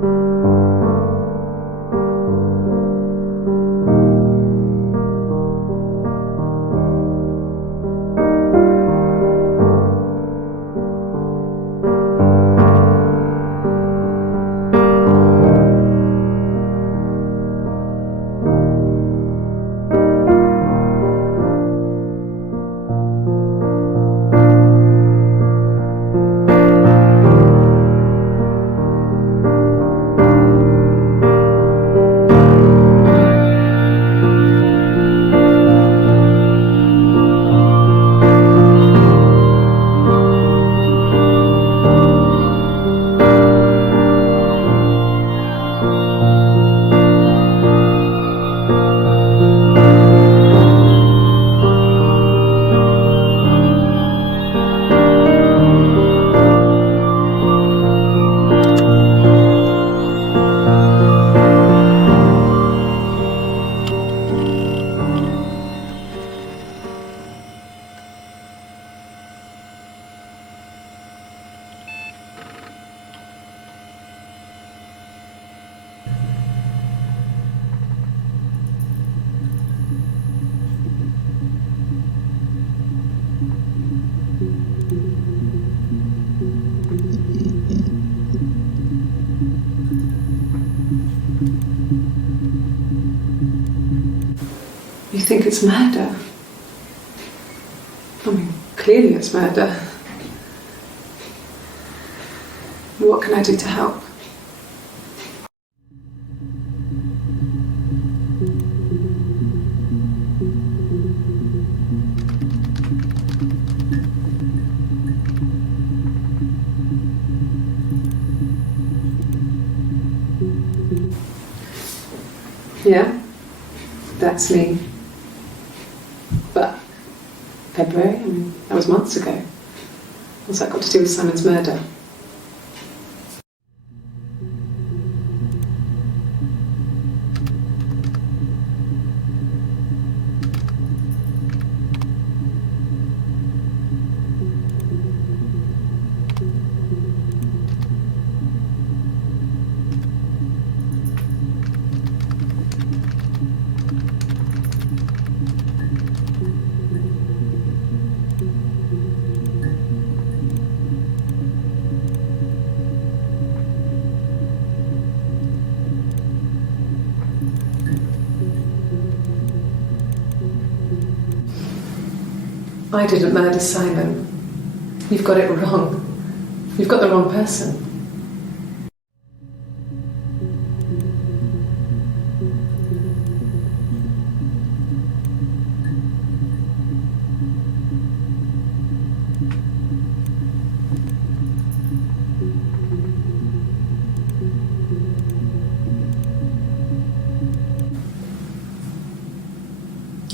You think it's murder? I mean, clearly it's murder. What can I do to help? Yeah, that's me. But February, I mean, that was months ago. What's that got to do with Simon's murder? I didn't murder Simon. You've got it wrong. You've got the wrong person.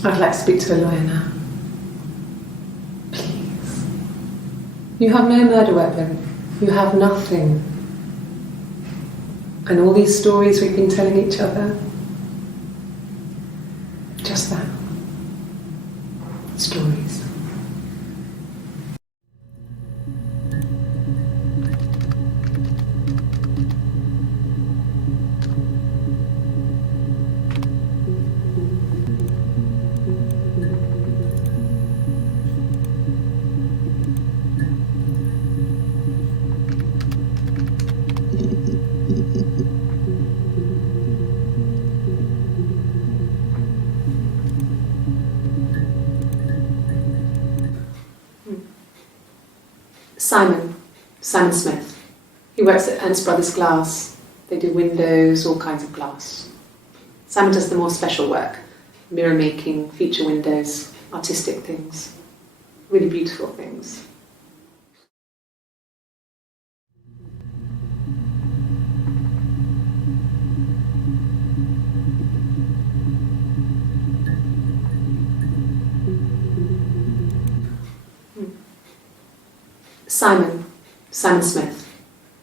I'd like to speak to a lawyer now. Please. You have no murder weapon. You have nothing. And all these stories we've been telling each other, just that. Stories. Simon Smith. He works at Ernst Brothers Glass. They do windows, all kinds of glass. Simon does the more special work, mirror making, feature windows, artistic things, really beautiful things. Simon Smith.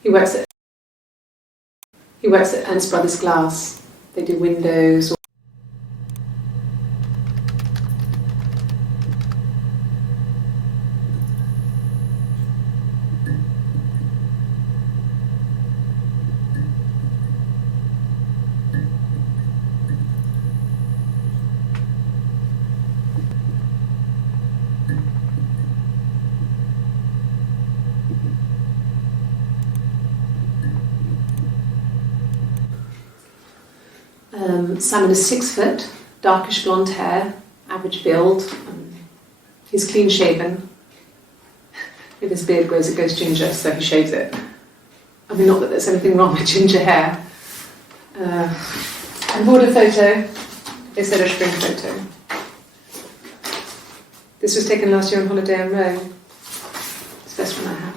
He works at Ernst Brothers Glass. They do windows. Simon is 6 foot, darkish blonde hair, average build. He's clean shaven. If his beard grows, it goes ginger, so he shaves it. I mean, not that there's anything wrong with ginger hair. I bought a photo. They said a spring photo. This was taken last year on holiday in Rome. It's the best one I have.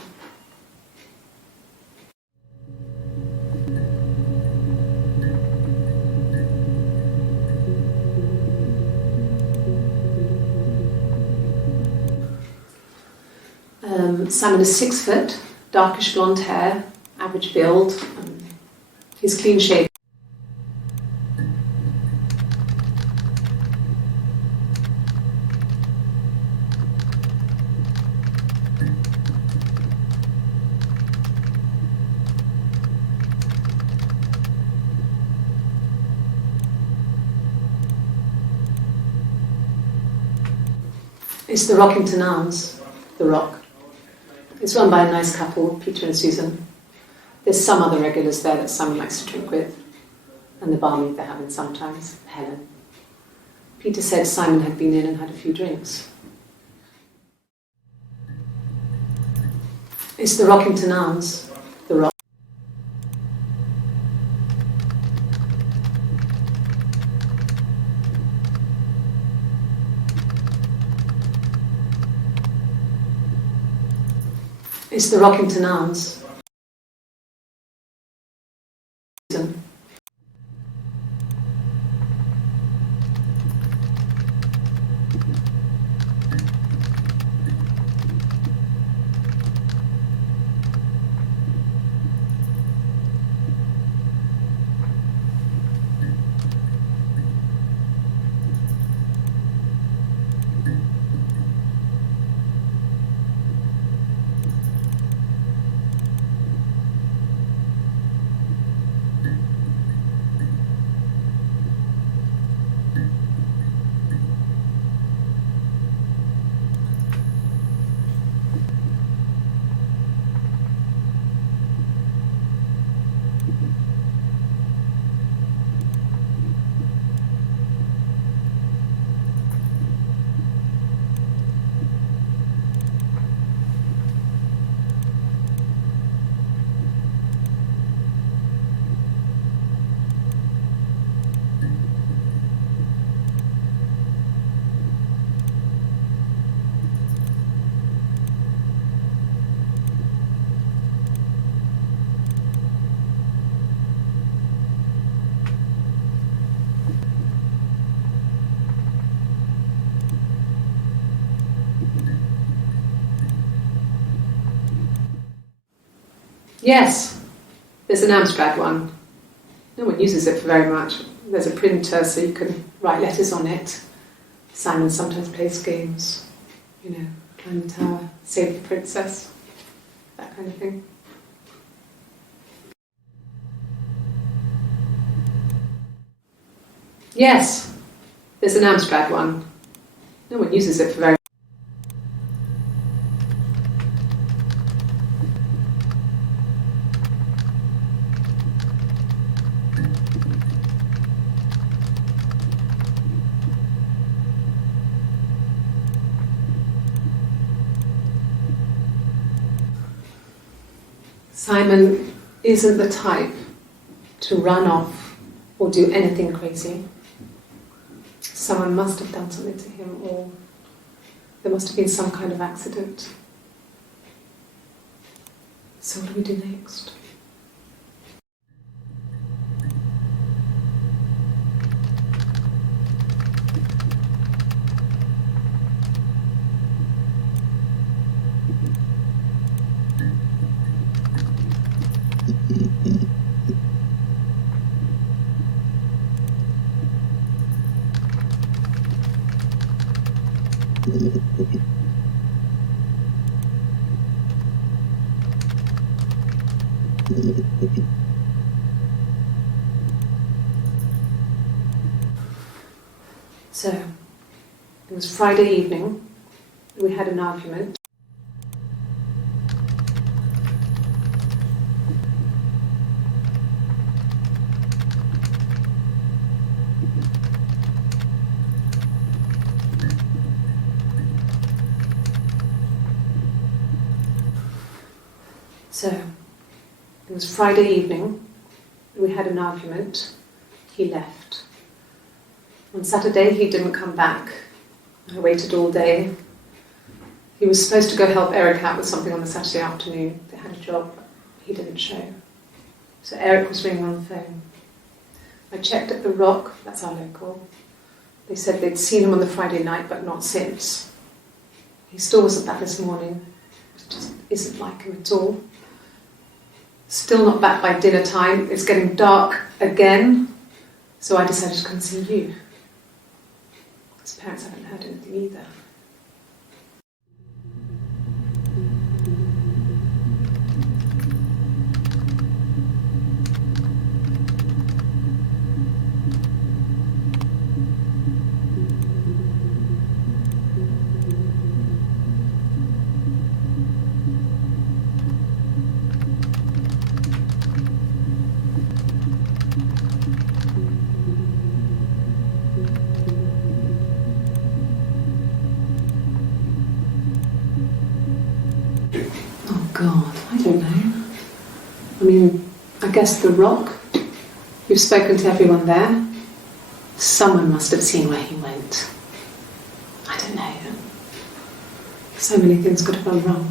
Simon is 6 foot, darkish blonde hair, average build. He's clean shaven. It's the Rockington Arms, the Rock. It's run by a nice couple, Peter and Susan. There's some other regulars there that Simon likes to drink with, and the barmaid they're having sometimes, Helen. Peter said Simon had been in and had a few drinks. It's the Rockington Arms, the Rock. It's the Rockington Arms. Yes, there's an Amstrad one. No one uses it for very much. There's a printer so you can write letters on it. Simon sometimes plays games, climb the tower, save the princess, that kind of thing. Yes, there's an Amstrad one. No one uses it for very much. Simon isn't the type to run off or do anything crazy. Someone must have done something to him, or there must have been some kind of accident. So what do we do next? So, it was Friday evening, we had an argument. So, it was Friday evening, we had an argument, he left. On Saturday he didn't come back. I waited all day. He was supposed to go help Eric out with something on the Saturday afternoon. They had a job, but he didn't show. So Eric was ringing on the phone. I checked at the Rock, that's our local. They said they'd seen him on the Friday night, but not since. He still wasn't back this morning. It just isn't like him at all. Still not back by dinner time. It's getting dark again. So I decided to come see you. His parents haven't heard anything either. Oh God, I don't know. I mean, I guess the Rock. You've spoken to everyone there. Someone must have seen where he went. I don't know. So many things could have gone wrong.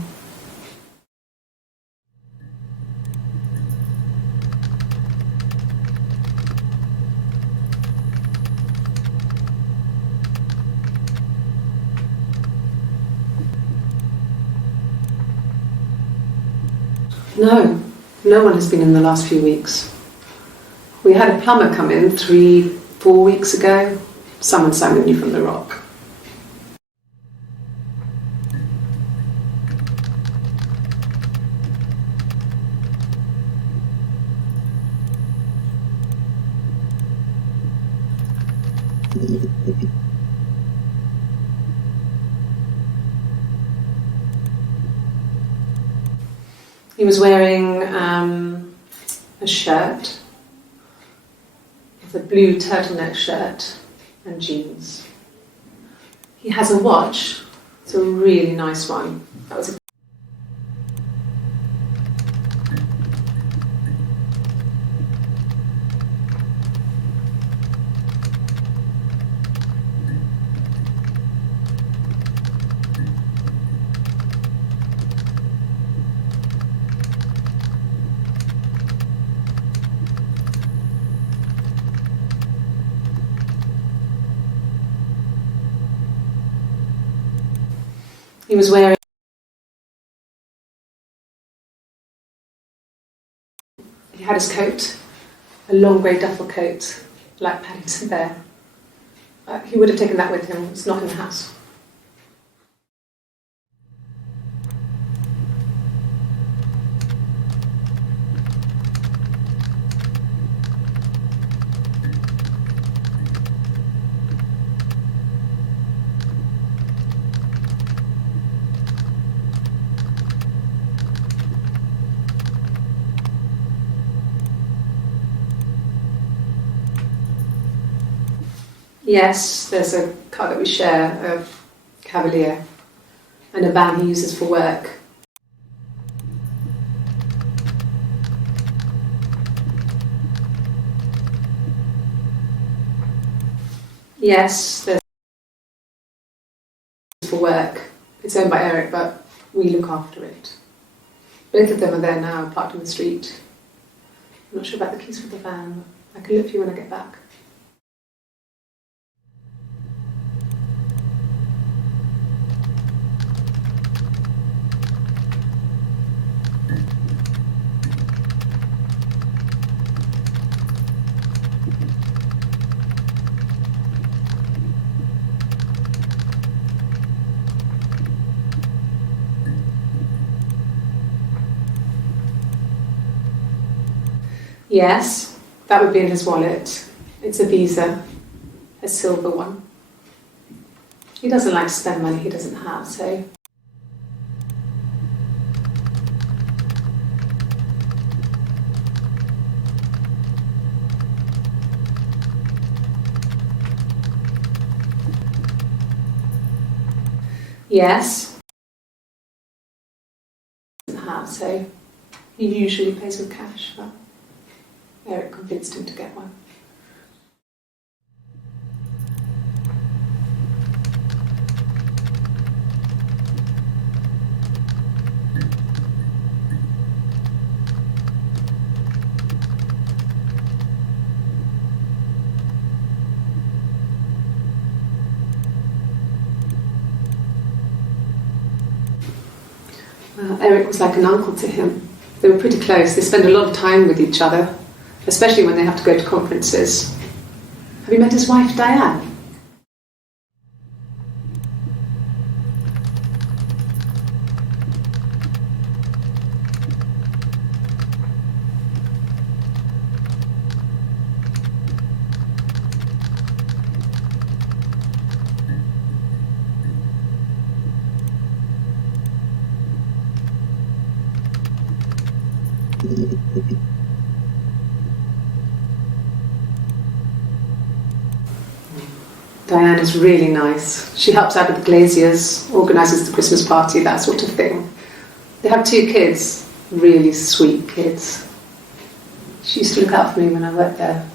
No one has been in the last few weeks. We had a plumber come in 3-4 weeks ago. Someone summoned you from the Rock. He was wearing a shirt, a blue turtleneck shirt and jeans. He has a watch, it's a really nice one. That was a He was wearing. He had his coat, a long grey duffel coat, like Paddington Bear. He would have taken that with him. It's not in the house. Yes, there's a car that we share, a Cavalier, and a van he uses for work. Yes, there's for work. It's owned by Eric, but we look after it. Both of them are there now, parked in the street. I'm not sure about the keys for the van. I can look for you when I get back. Yes, that would be in his wallet. It's a Visa, a silver one. He doesn't like to spend money he doesn't have, so... Yes. Doesn't have, so... He usually pays with cash, but Eric convinced him to get one. Eric was like an uncle to him. They were pretty close. They spent a lot of time with each other, especially when they have to go to conferences. Have you met his wife, Diane? Diane is really nice. She helps out with the glaziers, organises the Christmas party, that sort of thing. They have 2 kids, really sweet kids. She used to look out for me when I worked there.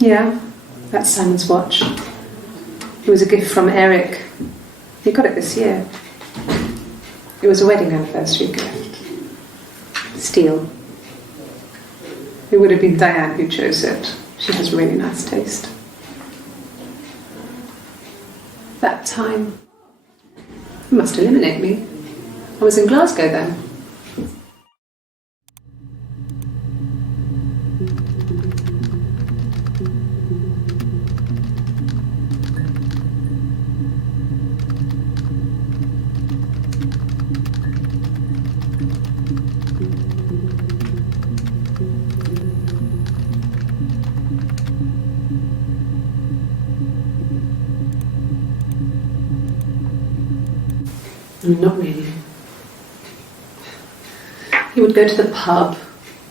Yeah, that's Simon's watch. It was a gift from Eric. He got it this year. It was a wedding anniversary gift. Steel. It would have been Diane who chose it. She has really nice taste. That time, it must eliminate me. I was in Glasgow then. Not really. He would go to the pub.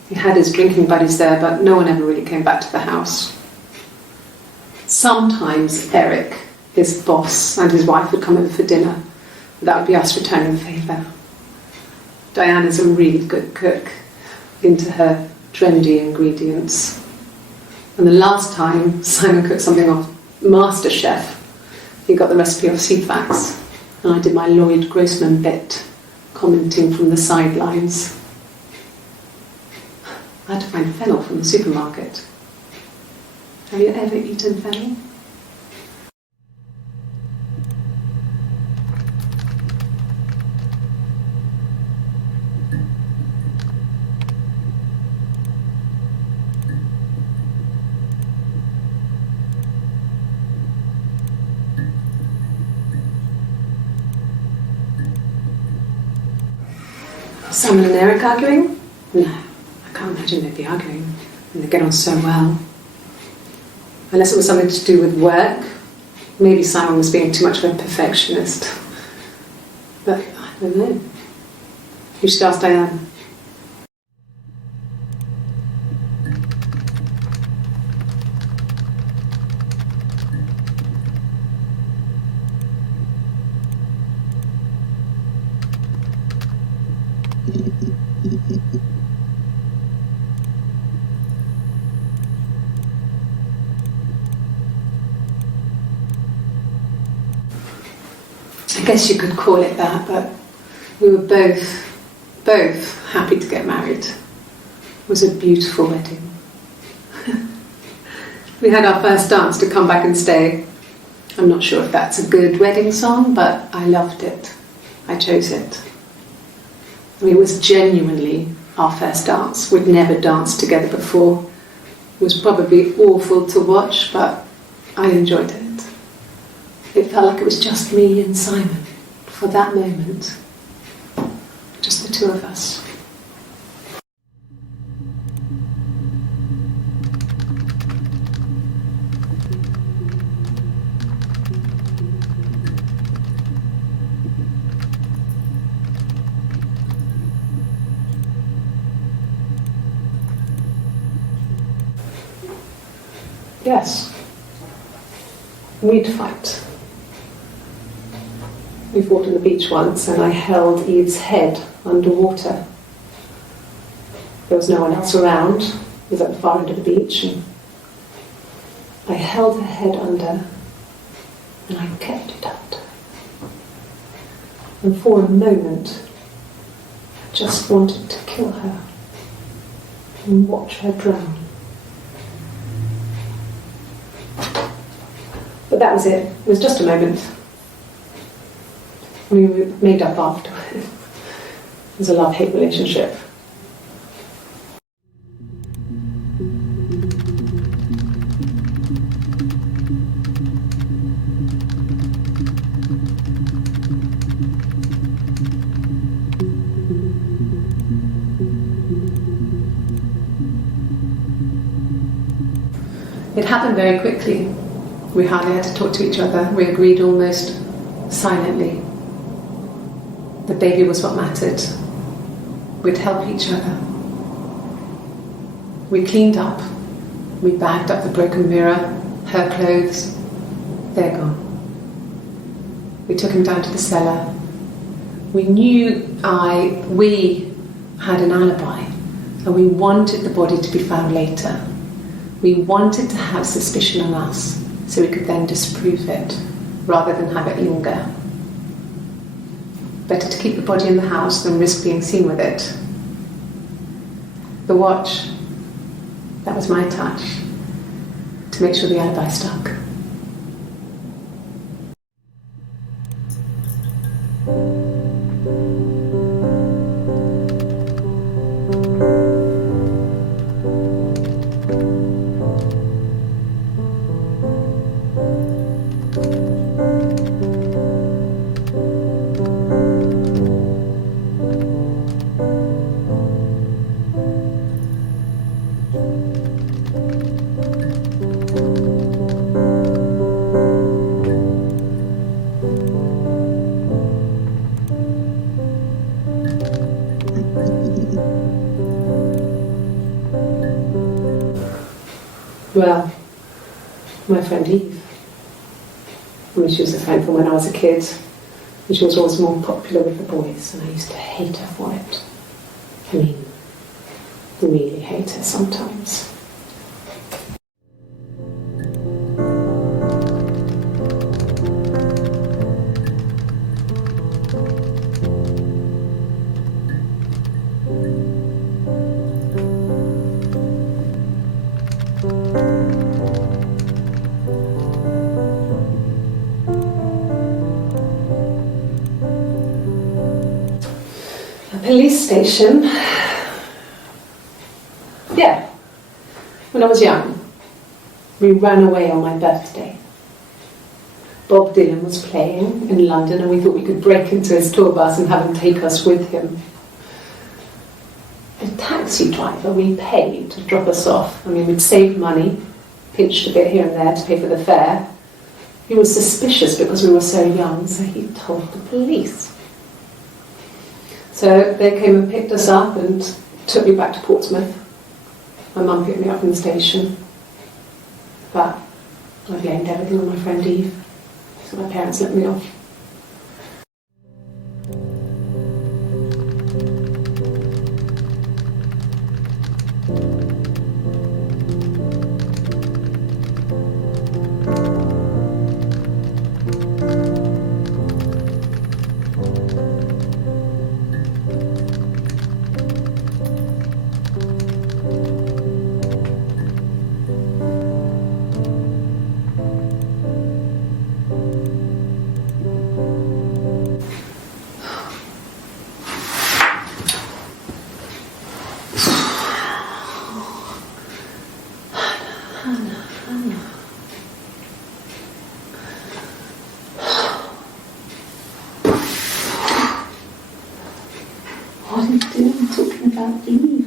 He had his drinking buddies there, but no one ever really came back to the house. Sometimes Eric, his boss, and his wife would come over for dinner. That would be us returning the favour. Diane is a really good cook, into her trendy ingredients. And the last time Simon cooked something off MasterChef, he got the recipe off CFAX. And I did my Lloyd Grossman bit, commenting from the sidelines. I had to find fennel from the supermarket. Have you ever eaten fennel? Simon and Eric arguing? No, I can't imagine they'd be arguing. And they get on so well. Unless it was something to do with work. Maybe Simon was being too much of a perfectionist. But I don't know. You should ask Diane. I guess you could call it that, but we were both happy to get married. It was a beautiful wedding. We had our first dance to Come Back and Stay. I'm not sure if that's a good wedding song, but I loved it. I chose it. I mean, it was genuinely our first dance. We'd never danced together before. It was probably awful to watch, but I enjoyed it. It felt like it was just me and Simon for that moment. Just the 2 of us. yes, we'd fight. We fought on the beach once and I held Eve's head underwater. There was no one else around. It was at the far end of the beach, and I held her head under and I kept it under. And for a moment, I just wanted to kill her and watch her drown. But that was it. It was just a moment. We made up afterwards. It was a love-hate relationship. It happened very quickly. We hardly had to talk to each other. We agreed almost silently. The baby was what mattered. We'd help each other. We cleaned up. We bagged up the broken mirror, her clothes. They're gone. We took him down to the cellar. We knew we had an alibi, and we wanted the body to be found later. We wanted to have suspicion on us so we could then disprove it rather than have it linger. Better to keep the body in the house than risk being seen with it. The watch, that was my touch to make sure the alibi stuck. Well, my friend Eve. I mean, she was a friend from when I was a kid, and she was always more popular with the boys, and I used to hate her for it. I mean, really hate her sometimes. Police station. Yeah, when I was young, we ran away on my birthday. Bob Dylan was playing in London and we thought we could break into his tour bus and have him take us with him. The taxi driver we paid to drop us off, I mean, we'd saved money, pinched a bit here and there to pay for the fare. He was suspicious because we were so young, so he told the police. So they came and picked us up and took me back to Portsmouth. My mum picked me up from the station. But I blamed everything on my friend Eve, so my parents let me off. What are you doing talking about Eve?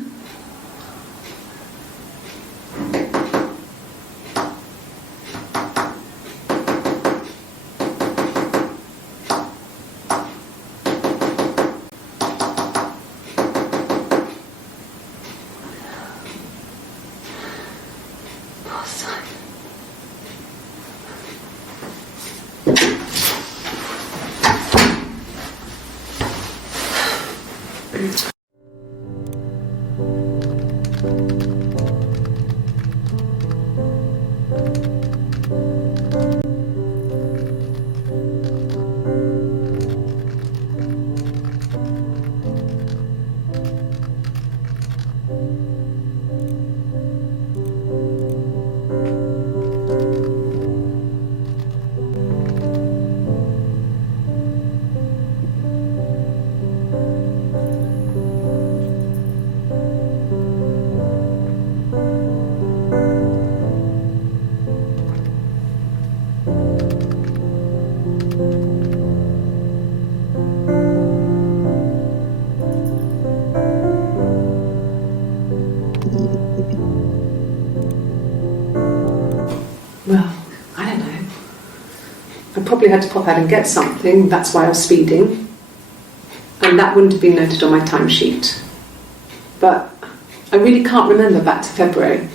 Poor Simon. Well, I don't know. I probably had to pop out and get something, that's why I was speeding. And that wouldn't have been noted on my timesheet. But I really can't remember back to February.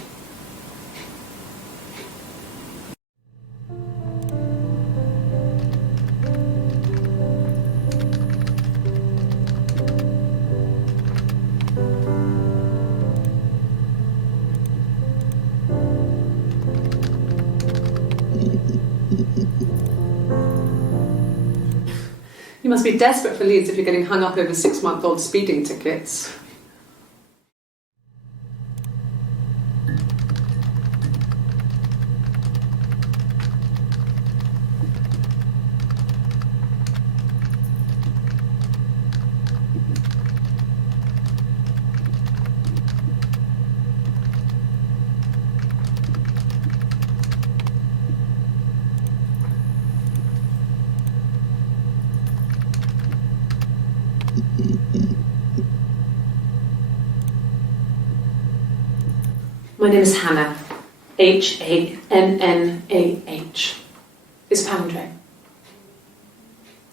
You must be desperate for leads if you're getting hung up over 6-month-old speeding tickets. My name is Hannah. H-A-N-N-A-H. It's a palindrome.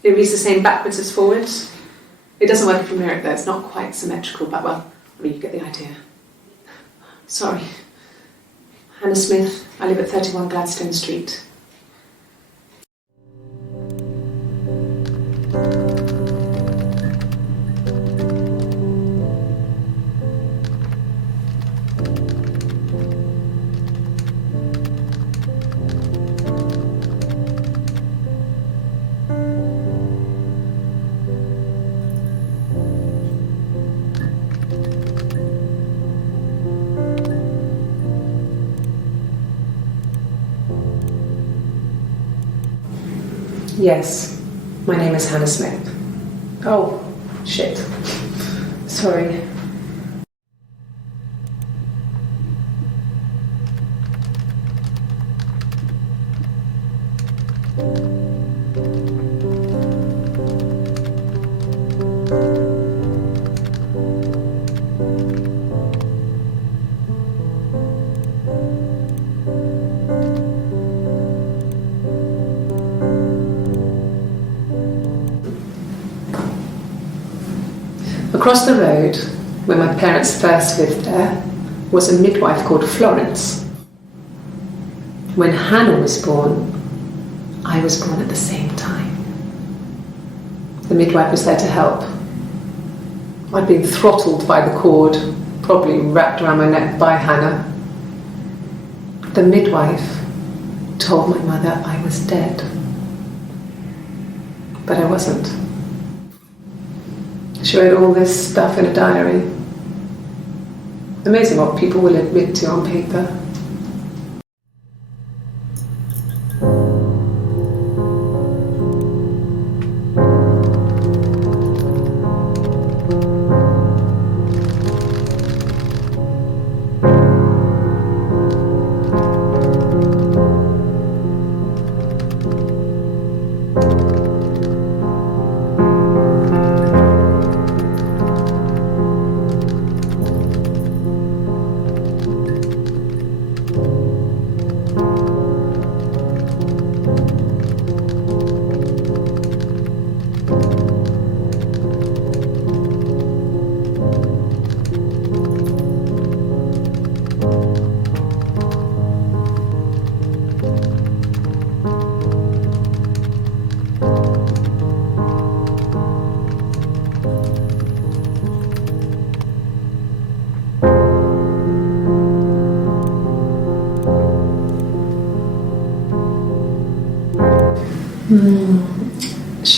It reads the same backwards as forwards. It doesn't work from Lyric though, it's not quite symmetrical, but well, I mean, you get the idea. Sorry. Hannah Smith, I live at 31 Gladstone Street. Yes, my name is Hannah Smith. Oh, shit. Sorry. Across the road, where my parents first lived there, was a midwife called Florence. When Hannah was born, I was born at the same time. The midwife was there to help. I'd been throttled by the cord, probably wrapped around my neck by Hannah. The midwife told my mother I was dead, but I wasn't. She wrote all this stuff in a diary. Amazing what people will admit to on paper.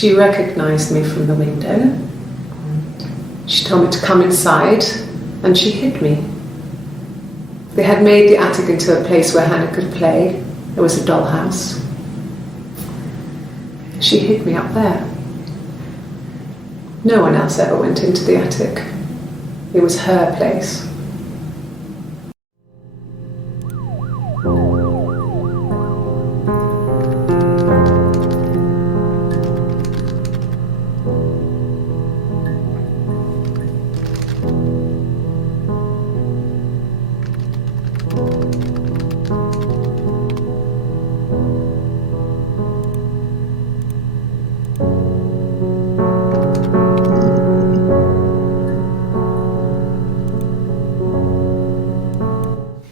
She recognised me from the window. She told me to come inside, and she hid me. They had made the attic into a place where Hannah could play. There was a dollhouse. She hid me up there. No one else ever went into the attic. It was her place.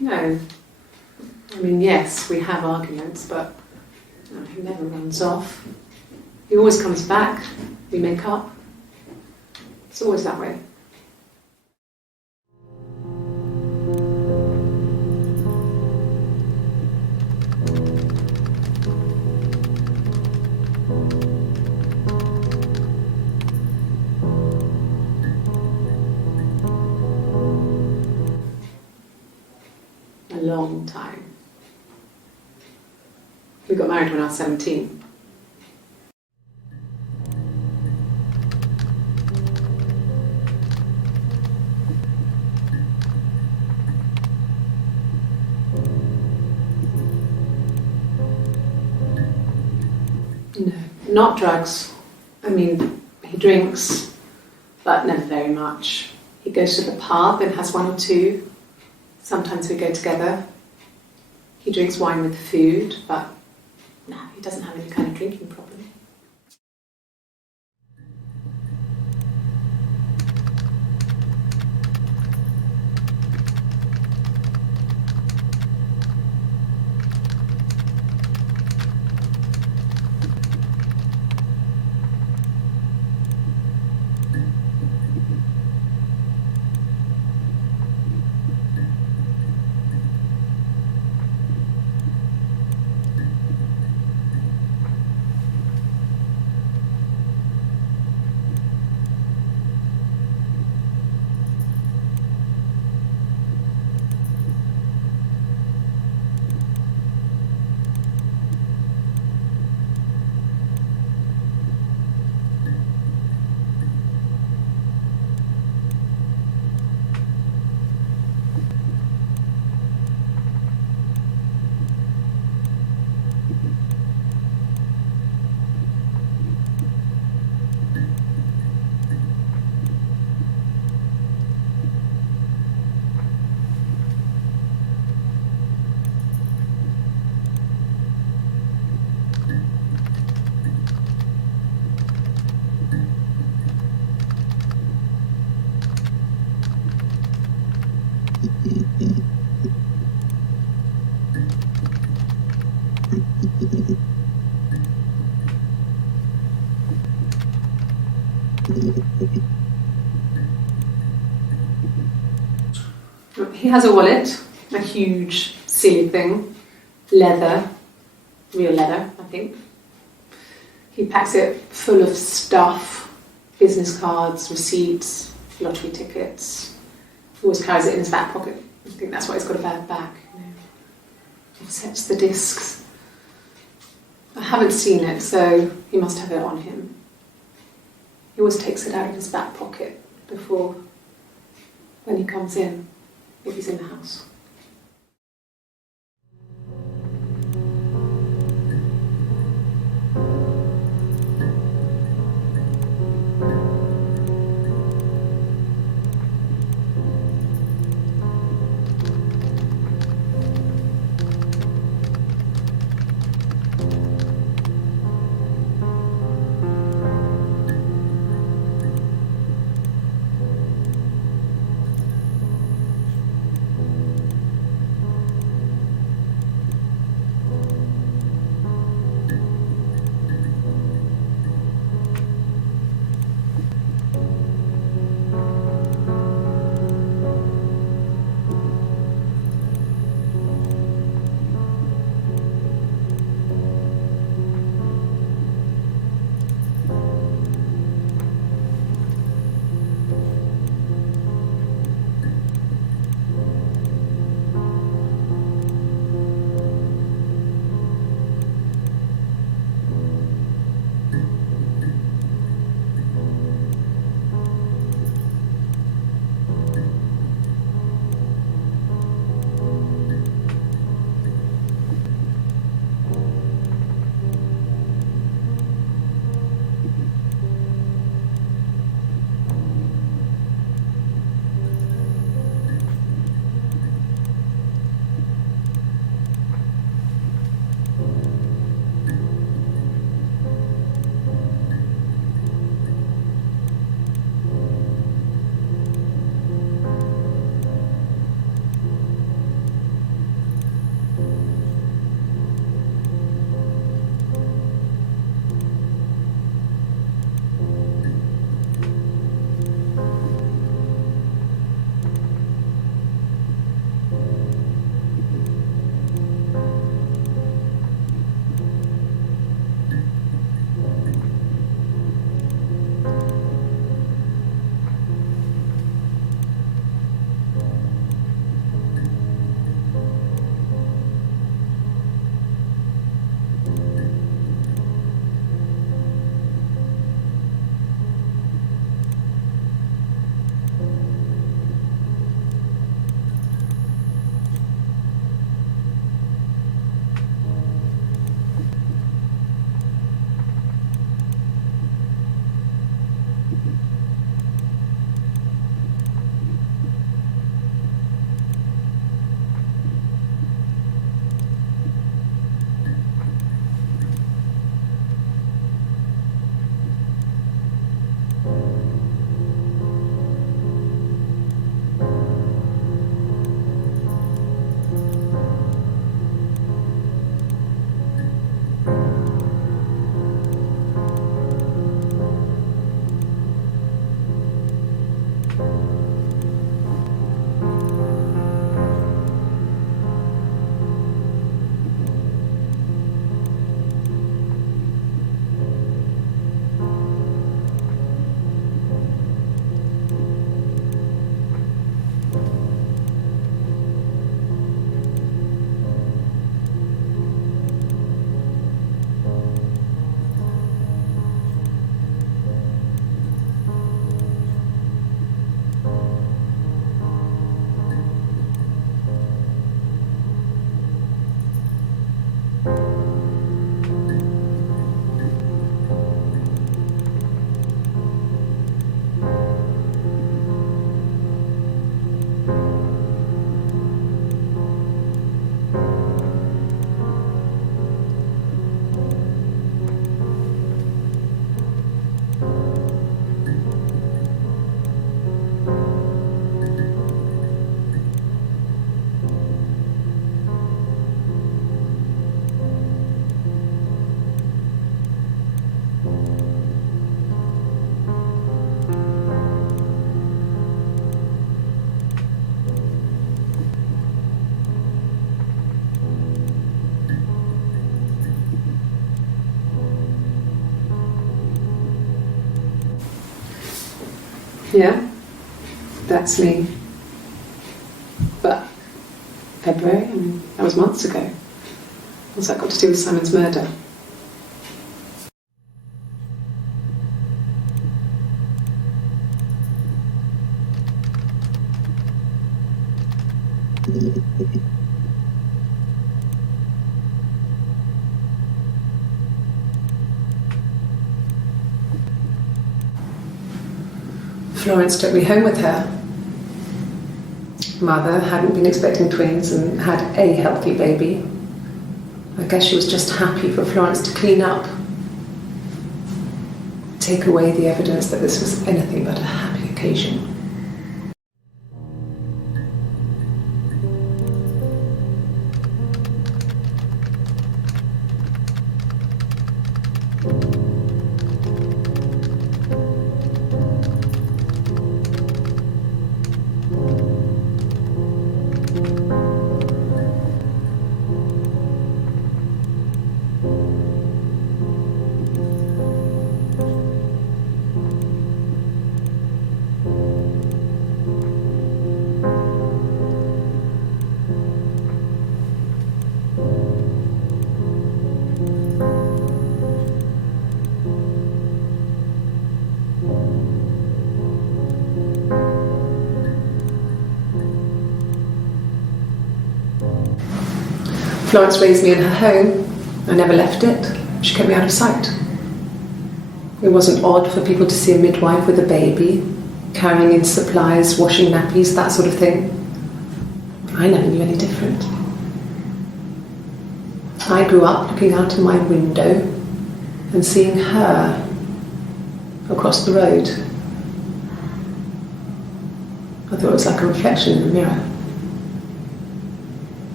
No. I mean, yes, we have arguments, but he never runs off. He always comes back. We make up. It's always that way. A long time. We got married when I was 17. No, not drugs. I mean, he drinks, but never very much. He goes to the pub and has one or two. Sometimes we go together. He drinks wine with food, but no, he doesn't have any kind of drinking problem. He has a wallet, a huge, silly thing, leather, real leather, I think. He packs it full of stuff, business cards, receipts, lottery tickets. He always carries it in his back pocket. I think that's why he's got a bad back. He sets the discs. I haven't seen it, so he must have it on him. He always takes it out of his back pocket before, when he comes in, if he's in the house. Yeah, that's me. But February, that was months ago. What's that got to do with Simon's murder? Florence took me home with her. Mother hadn't been expecting twins and had a healthy baby. I guess she was just happy for Florence to clean up, take away the evidence that this was anything but a happy occasion. Florence raised me in her home. I never left it. She kept me out of sight. It wasn't odd for people to see a midwife with a baby, carrying in supplies, washing nappies, that sort of thing. I never knew any different. I grew up looking out of my window and seeing her across the road. I thought it was like a reflection in the mirror.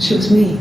She was me.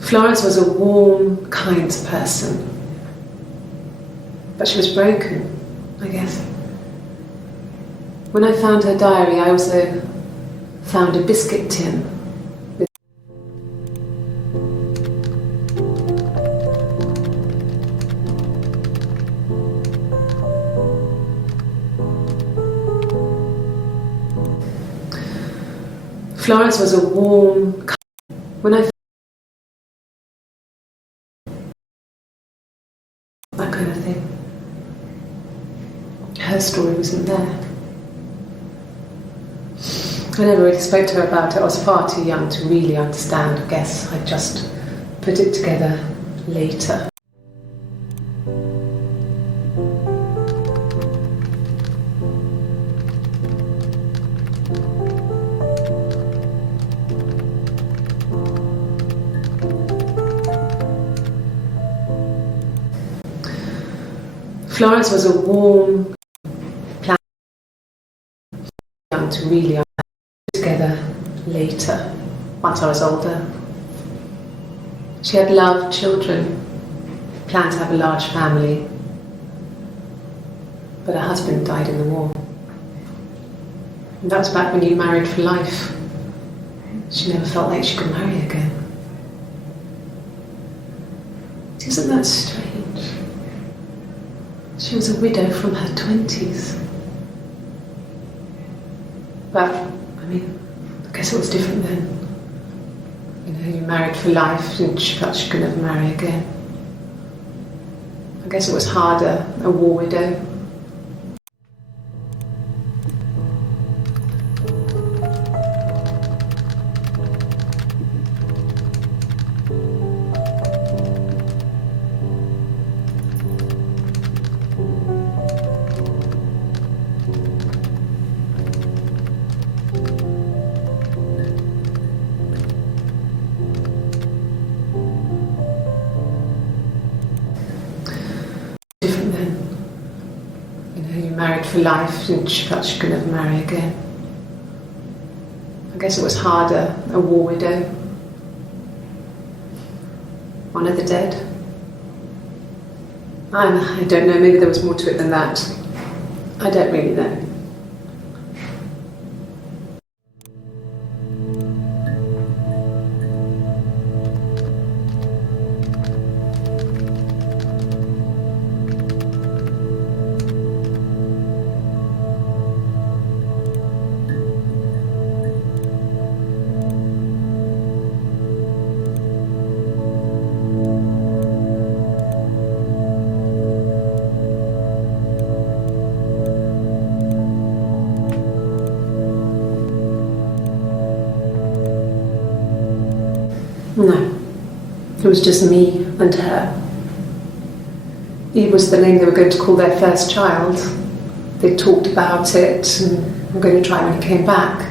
Florence was a warm, kind person, but she was broken, I guess. When I found her diary, I also found a biscuit tin. Florence was a warm, when I that kind of thing. Her story wasn't there. I never really spoke to her about it. I was far too young to really understand. I guess I just put it together later. Florence was a warm plant, young to really understand together later, once I was older. She had loved children, planned to have a large family, but her husband died in the war. And that was back when you married for life. She never felt like she could marry again. Isn't that strange? She was a widow from her 20s. But, I mean, I guess it was different then. You know, you married for life and she felt she could never marry again. I guess it was harder, a war widow. Different then. You know, you married for life and she felt she could never marry again. I guess it was harder, a war widow. One of the dead. I don't know, maybe there was more to it than that. I don't really know. No, it was just me and her. It was the name they were going to call their first child. They talked about it and were going to try when he came back.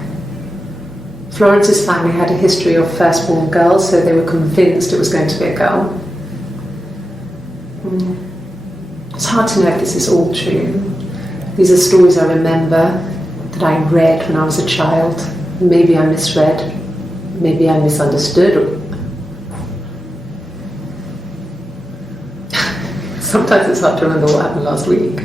Florence's family had a history of firstborn girls, so they were convinced it was going to be a girl. It's hard to know if this is all true. These are stories I remember that I read when I was a child. Maybe I misread, maybe I misunderstood. Sometimes it's hard to remember what happened last week.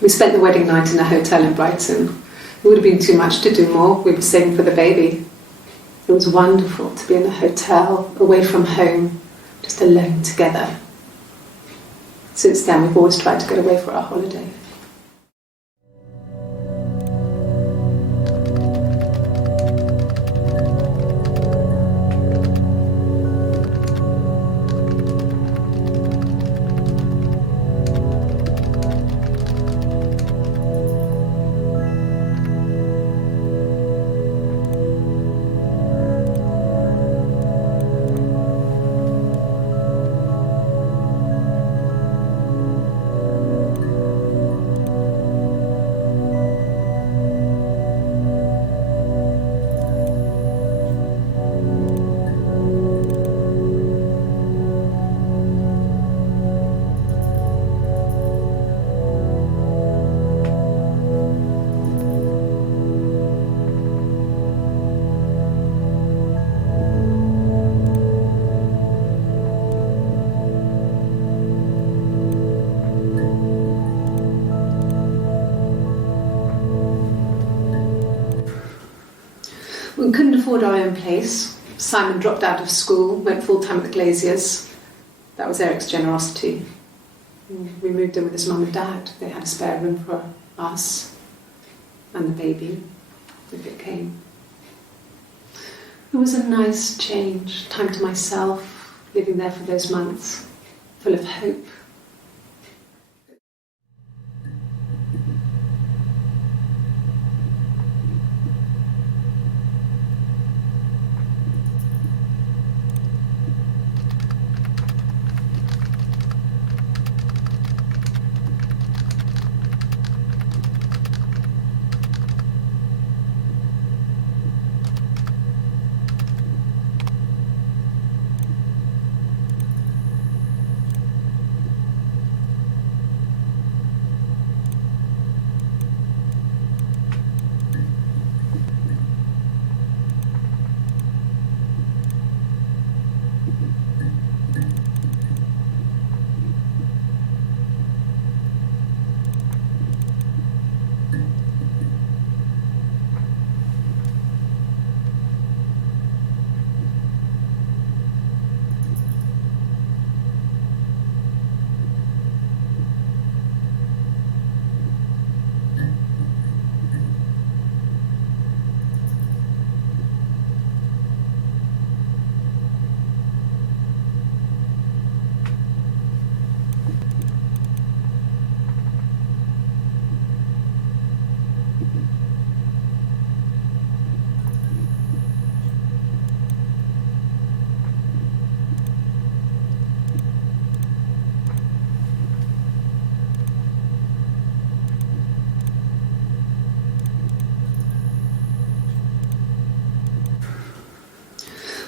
We spent the wedding night in a hotel in Brighton. It would have been too much to do more. We were saving for the baby. It was wonderful to be in a hotel, away from home, just alone together. Since then, we've always tried to get away for our holiday. afford our own place. Simon dropped out of school, went full-time at the Glaziers. That was Eric's generosity. We moved in with his mum and dad. They had a spare room for us and the baby, if it came. It was a nice change, time to myself, living there for those months, full of hope.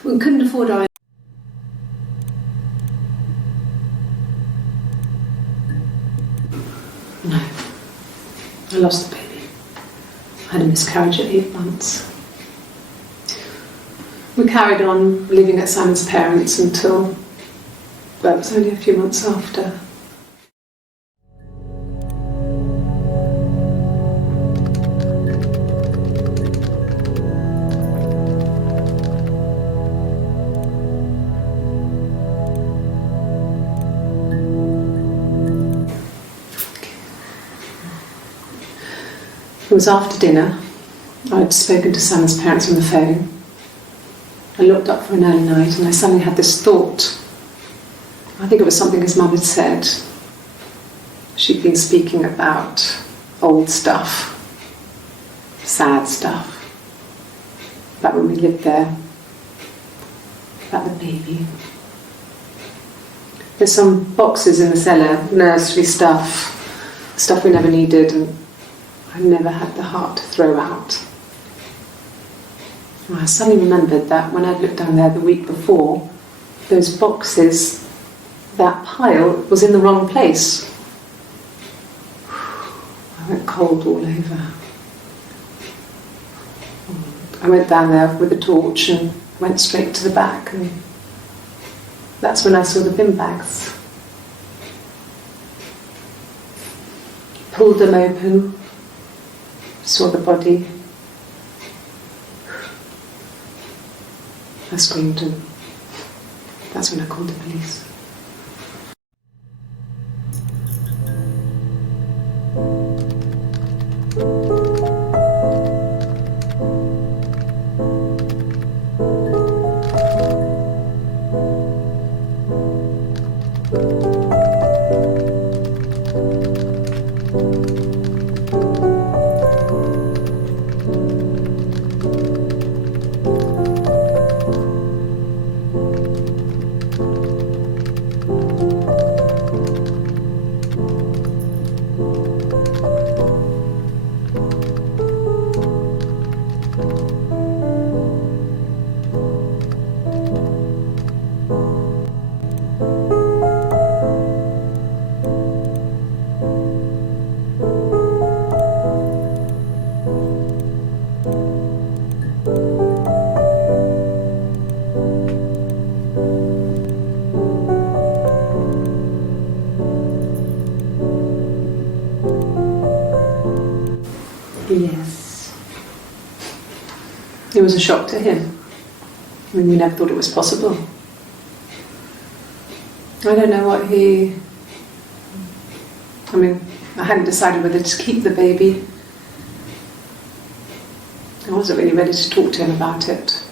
We couldn't afford our... No. I lost the baby. I had a miscarriage at 8 months. We carried on living at Simon's parents until... well, it was only a few months after. It was after dinner. I'd spoken to Simon's parents on the phone. I looked up for an early night and I suddenly had this thought. I think it was something his mum had said. She'd been speaking about old stuff, sad stuff, about when we lived there, about the baby. There's some boxes in the cellar, nursery stuff we never needed, and I never had the heart to throw out. And I suddenly remembered that when I'd looked down there the week before, those boxes, that pile was in the wrong place. I went cold all over. I went down there with a torch and went straight to the back, and that's when I saw the bin bags. Pulled them open, saw the body. I screamed, and that's when I called the police. It was a shock to him. I mean, we never thought it was possible. I don't know what he... I mean, I hadn't decided whether to keep the baby. I wasn't really ready to talk to him about it.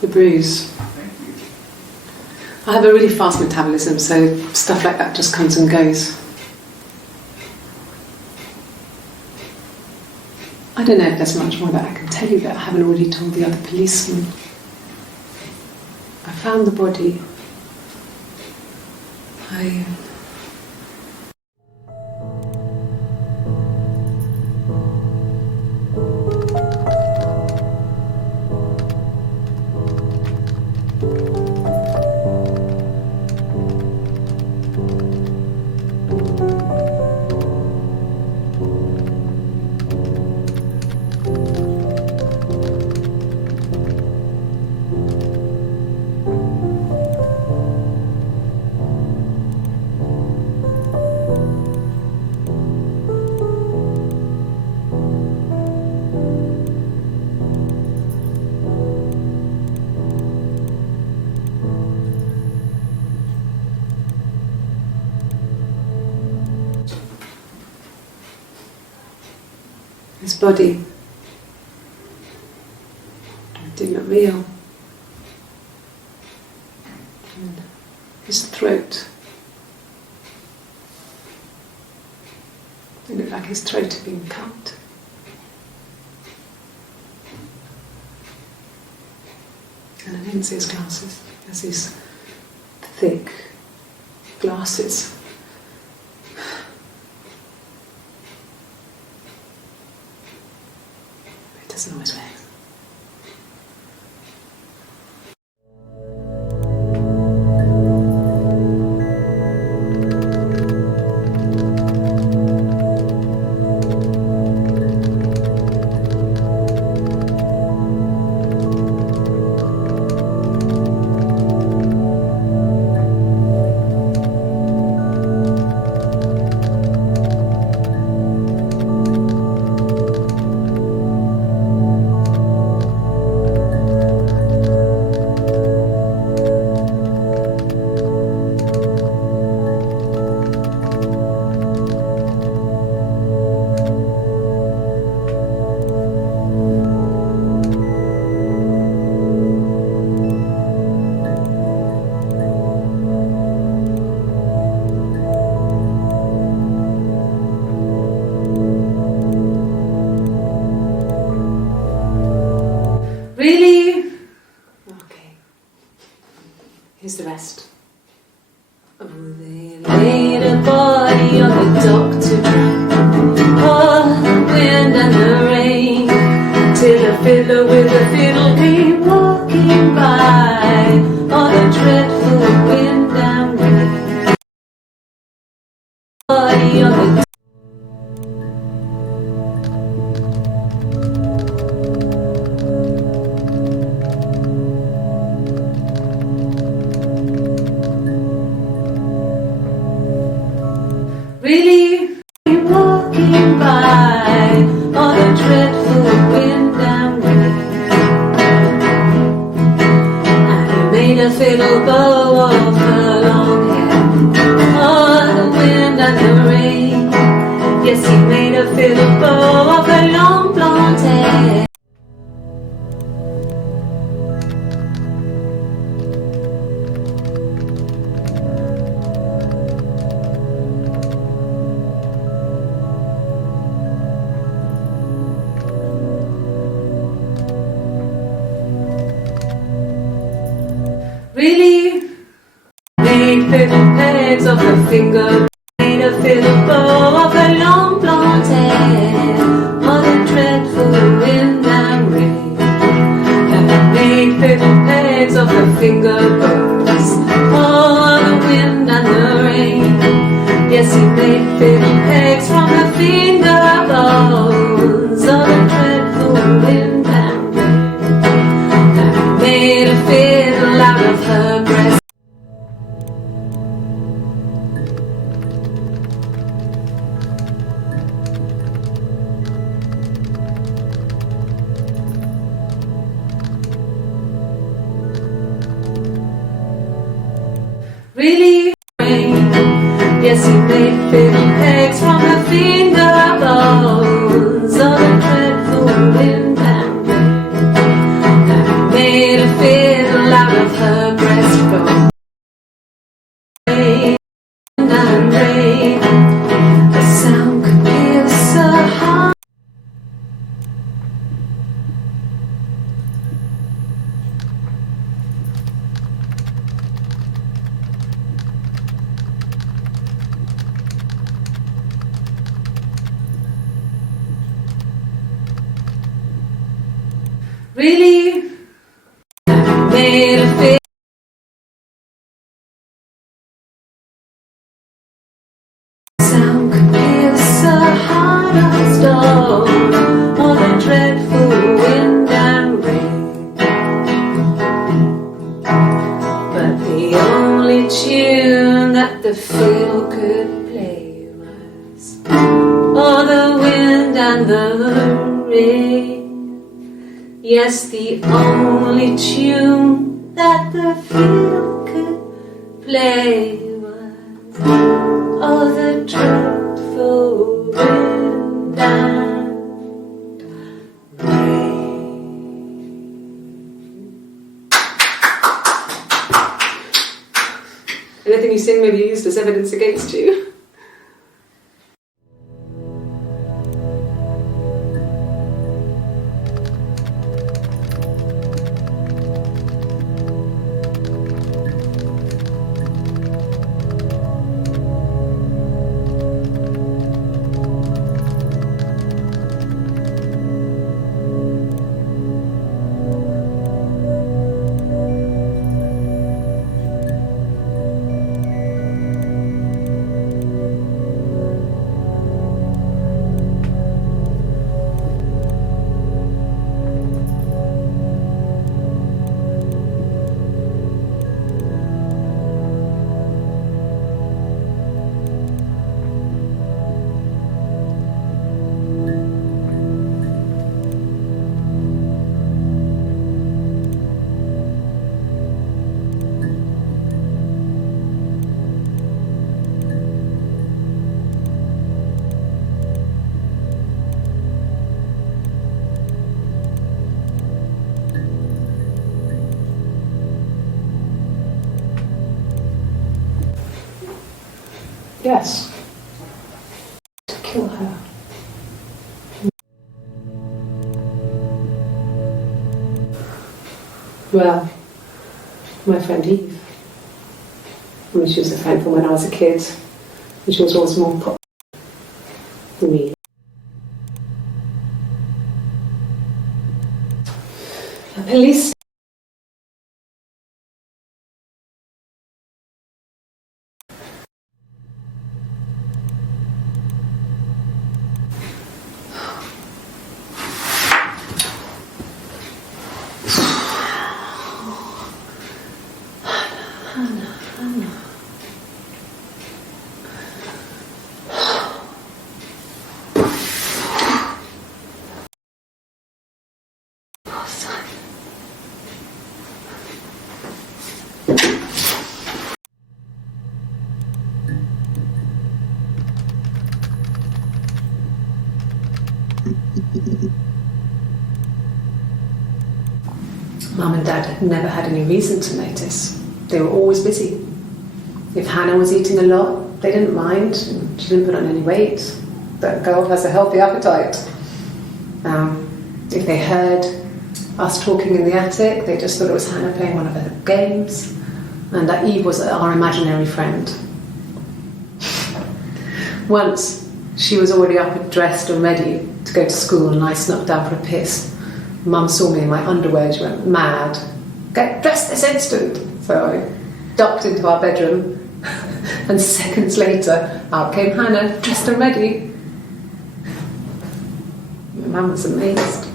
The bruise. I have a really fast metabolism, so stuff like that just comes and goes. I don't know if there's much more that I can tell you that I haven't already told the other policemen. I found the body. His body didn't look real. And his throat, it looked like his throat had been cut. And I didn't see his glasses. He has these thick glasses. Doesn't always wear. Really? Okay. Here's the rest. Oh, they laid a body on the doctor, oh, the wind and the rain, till a fiddler with a fiddle came walking by on a dreadful wind and rain. Body on the Really? Walking by on a dreadful wind and rain, and he made a fiddle bow Really? Made fiddle pegs of her finger, made a fiddle bow of her long blonde hair. What a dreadful wind and rain. And made fiddle pegs of her finger bows. Oh, the wind and the rain. Yes, he made fiddle pegs from her finger bows. Oh, the dreadful wind and rain. And he made a fiddle out of her breast. Really? Yes, he made fiddle pegs from her finger bones. Oh, the dreadful wind and rain. And he made a fiddle out of her breastbone. Rain and rain, the sound could pierce her heart. Really? Made a fiddle. Sound could pierce her heart of stone. Oh, the dreadful wind and rain. But the only tune that the fiddle could play was oh, the wind and the rain. Yes, the only tune that the fiddle could play was oh, the dreadful wind and rain. Anything you sing may be used as evidence against you. Yes. To kill her. Well, my friend Eve. I mean, she was a friend from when I was a kid, and she was always more popular than me. The police. Mum and Dad had never had any reason to notice. They were always busy. If Hannah was eating a lot, they didn't mind. She didn't put on any weight. That girl has a healthy appetite. If they heard us talking in the attic, they just thought it was Hannah playing one of her games. and that Eve was our imaginary friend. Once, she was already up and dressed and ready to go to school, and I snuck down for a piss. Mum saw me in my underwear, she went mad. "Get dressed this instant!" So I ducked into our bedroom, and seconds later, out came Hannah, dressed and ready. My mum was amazed.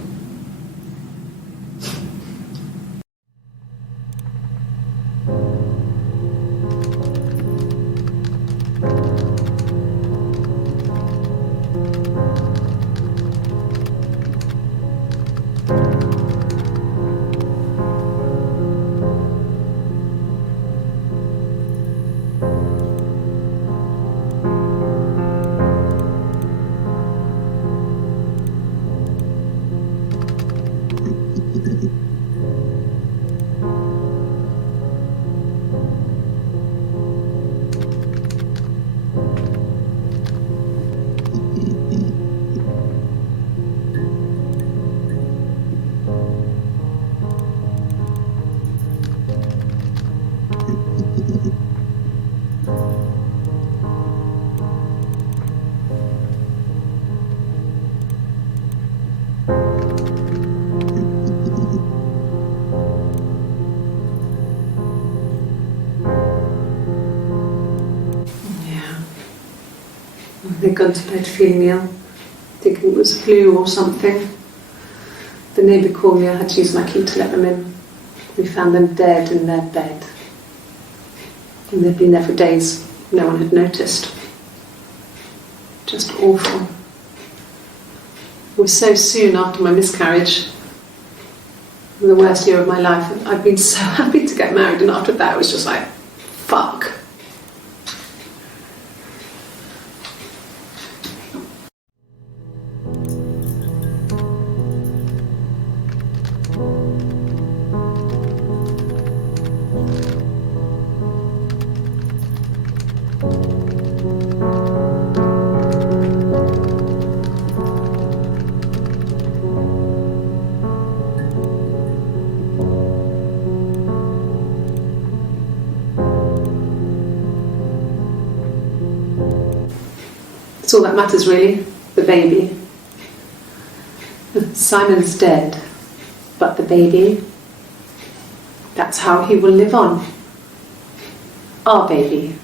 They'd gone to bed feeling ill, thinking it was flu or something. The neighbour called me, I had to use my key to let them in. We found them dead in their bed. And they'd been there for days, no one had noticed. Just awful. It was so soon after my miscarriage, the worst year of my life. I'd been so happy to get married, and after that it was just like, fuck. It's all that matters really, the baby. Simon's dead, but the baby, that's how he will live on. Our baby.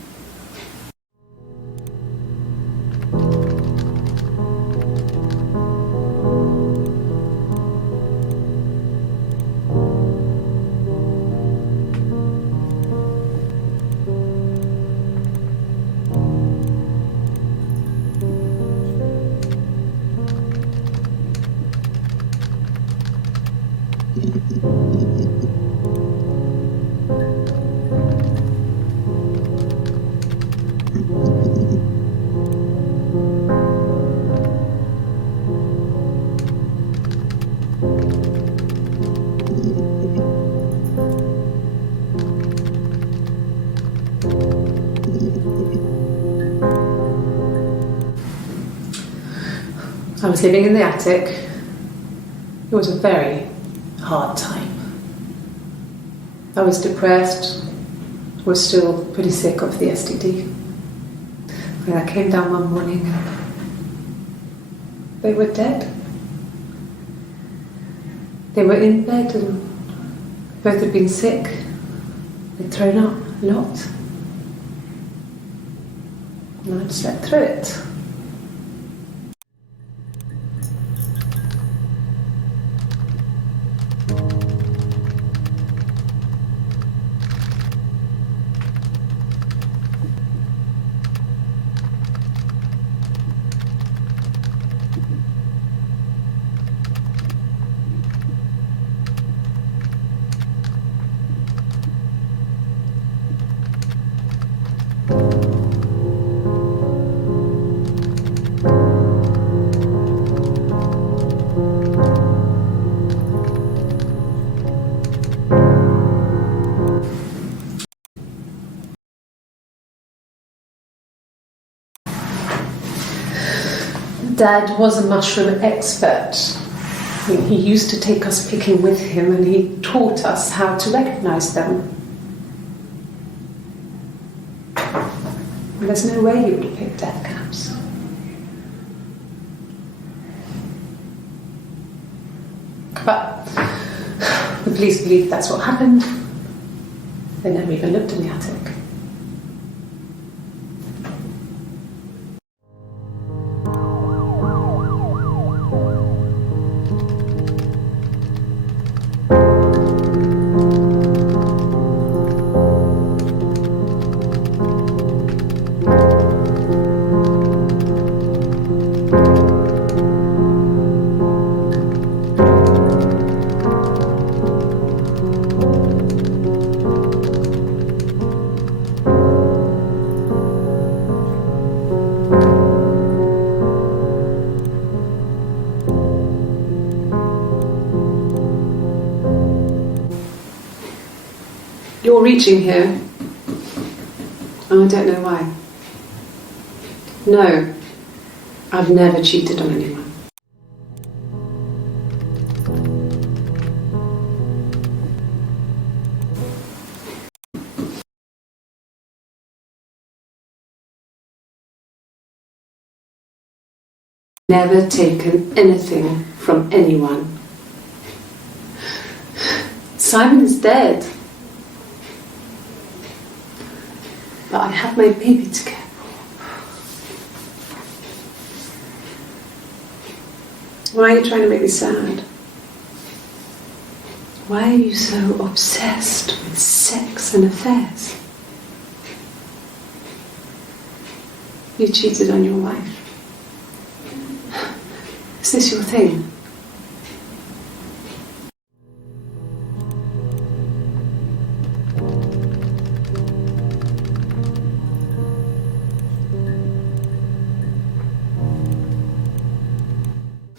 I was living in the attic. It was a very hard time. I was depressed, was still pretty sick of the STD. And I came down one morning and they were dead. They were in bed and both had been sick. They'd thrown up a lot. And I'd slept through it. Dad was a mushroom expert. He used to take us picking with him and he taught us how to recognise them. There's no way he would have picked death caps. But the police believe that's what happened. They never even looked in the attic. You're reaching here, and I don't know why. No, I've never cheated on anyone. Never taken anything from anyone. Simon is dead. But I have my baby to care for. Why are you trying to make me sad? Why are you so obsessed with sex and affairs? You cheated on your wife. Is this your thing?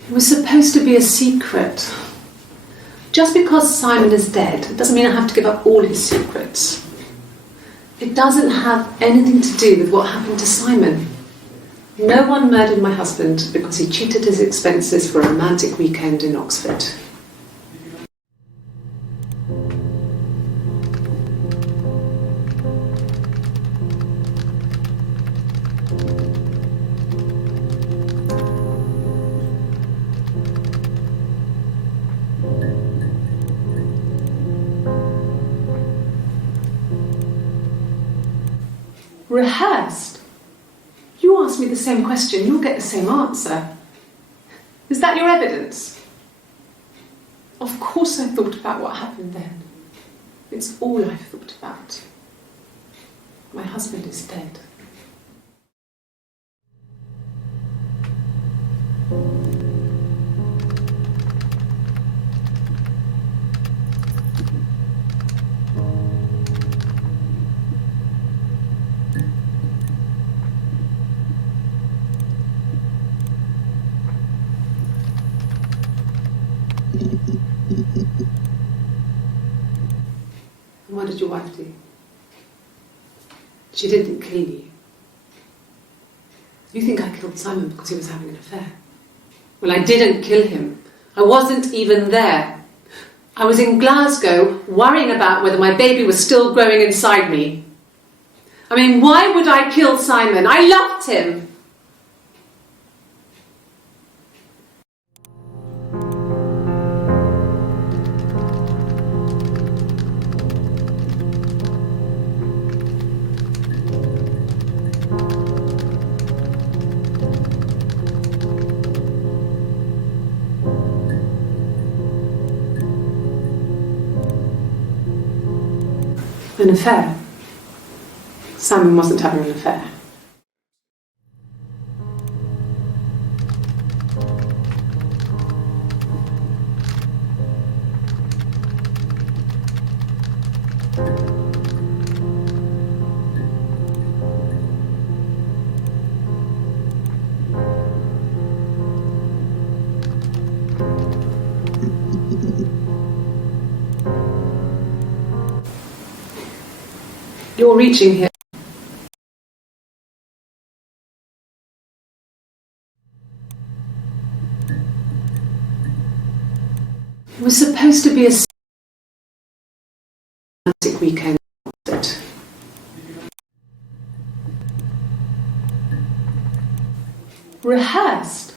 It was supposed to be a secret. Just because Simon is dead doesn't mean I have to give up all his secrets. It doesn't have anything to do with what happened to Simon. No one murdered my husband because he cheated his expenses for a romantic weekend in Oxford. Rehearsed? You ask me the same question, you'll get the same answer. Is that your evidence? Of course I thought about what happened then. It's all I've thought about. My husband is dead. And what did your wife do? She didn't kill you. You think I killed Simon because he was having an affair? Well, I didn't kill him. I wasn't even there. I was in Glasgow worrying about whether my baby was still growing inside me. I mean, why would I kill Simon? I loved him. An affair? Simon wasn't having an affair. You're reaching here. It was supposed to be a romantic weekend. Rehearsed.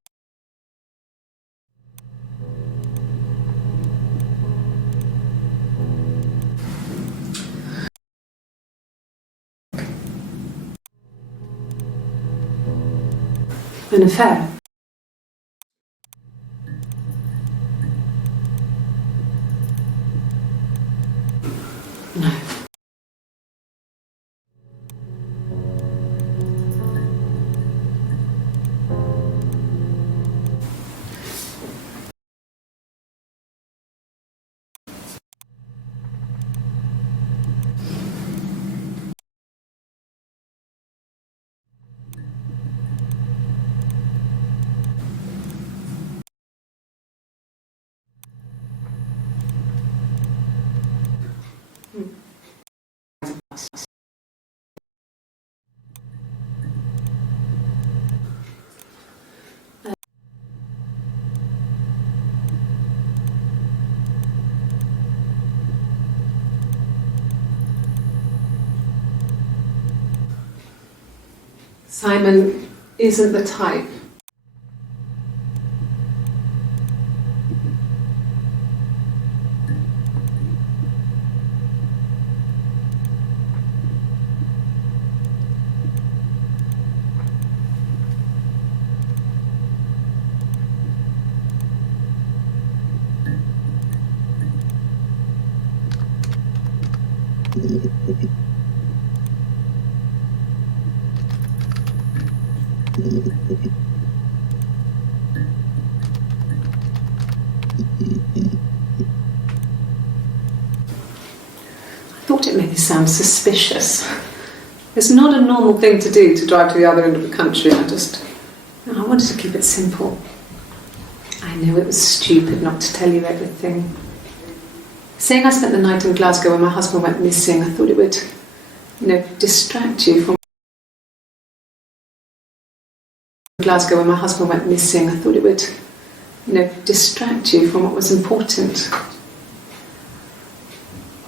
An affair. No. Simon isn't the type. I thought it made me sound suspicious. It's not a normal thing to do, to drive to the other end of the country. I wanted to keep it simple. I know it was stupid not to tell you everything. Saying I spent the night in Glasgow when my husband went missing, I thought it would, distract you from Glasgow when my husband went missing. I thought it would, distract you from what was important.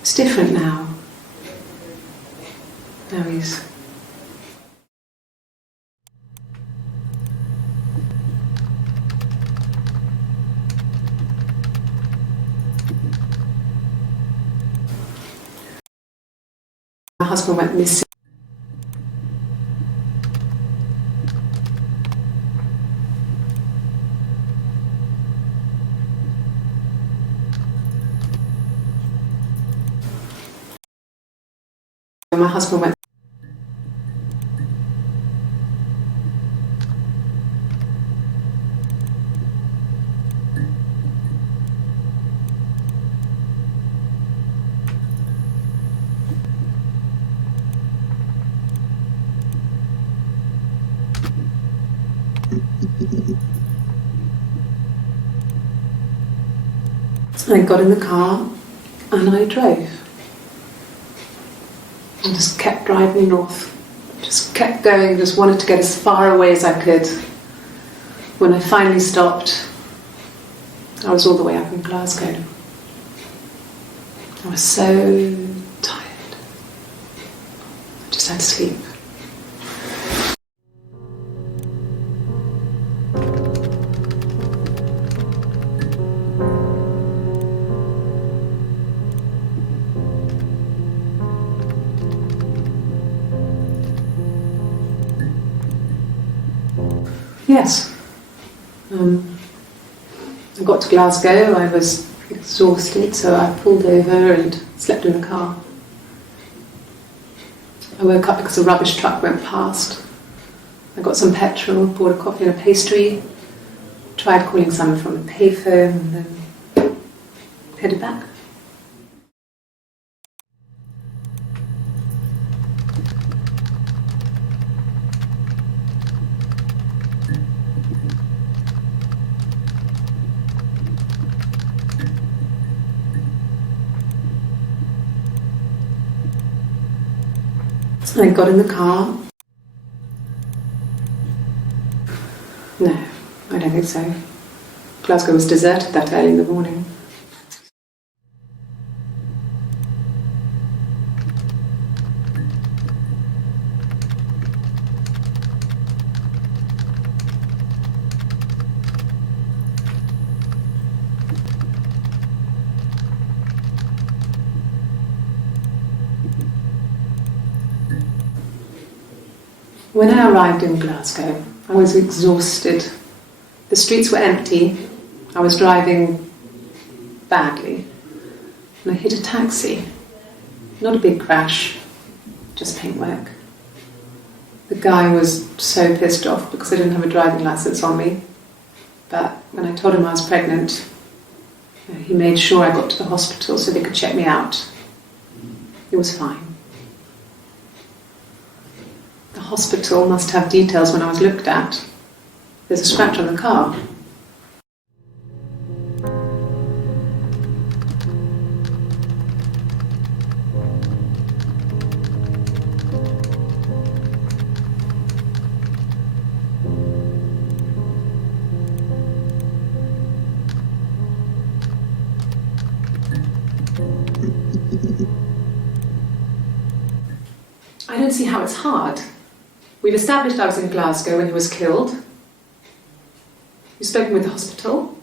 It's different now. Now he's... My husband went missing. My husband went. So I got in the car and I drove. And just kept driving north. Just kept going, just wanted to get as far away as I could. When I finally stopped, I was all the way up in Glasgow. I was so tired. I just had to sleep. Yes. I got to Glasgow, I was exhausted, so I pulled over and slept in the car. I woke up because a rubbish truck went past. I got some petrol, bought a coffee and a pastry, tried calling someone from the payphone, and then headed back. I got in the car. No, I don't think so. Glasgow was deserted that early in the morning. When I arrived in Glasgow, I was exhausted. The streets were empty. I was driving badly. And I hit a taxi. Not a big crash, just paintwork. The guy was so pissed off because I didn't have a driving licence on me. But when I told him I was pregnant, he made sure I got to the hospital so they could check me out. It was fine. The hospital must have details when I was looked at. There's a scratch on the car. I don't see how it's hard. We've established I was in Glasgow when he was killed. You've spoken with the hospital.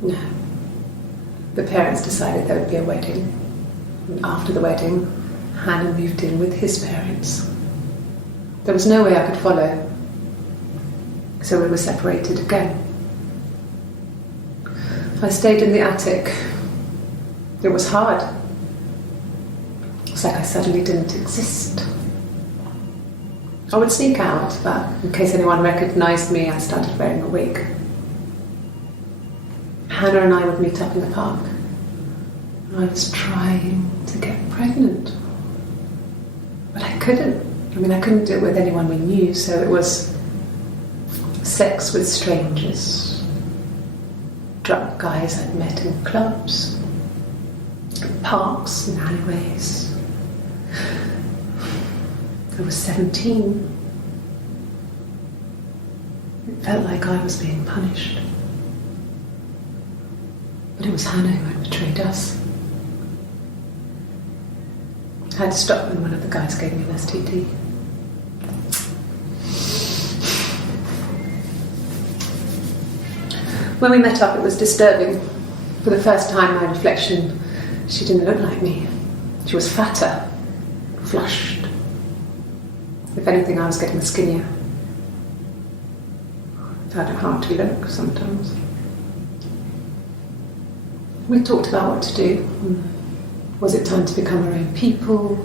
No. The parents decided there would be a wedding. And after the wedding, Hannah moved in with his parents. There was no way I could follow, so we were separated again. I stayed in the attic. It was hard. It's like I suddenly didn't exist. I would sneak out, but in case anyone recognised me, I started wearing a wig. Hannah and I would meet up in the park. I was trying to get pregnant, but I couldn't. I couldn't do it with anyone we knew, so it was sex with strangers, drunk guys I'd met in clubs, parks and alleyways. I was 17. It felt like I was being punished. But it was Hannah who had betrayed us. I had to stop when one of the guys gave me an STD. When we met up, it was disturbing. For the first time, my reflection, she didn't look like me. She was fatter, flushed. If anything, I was getting skinnier. I found it hard to look sometimes. We talked about what to do. Was it time to become our own people?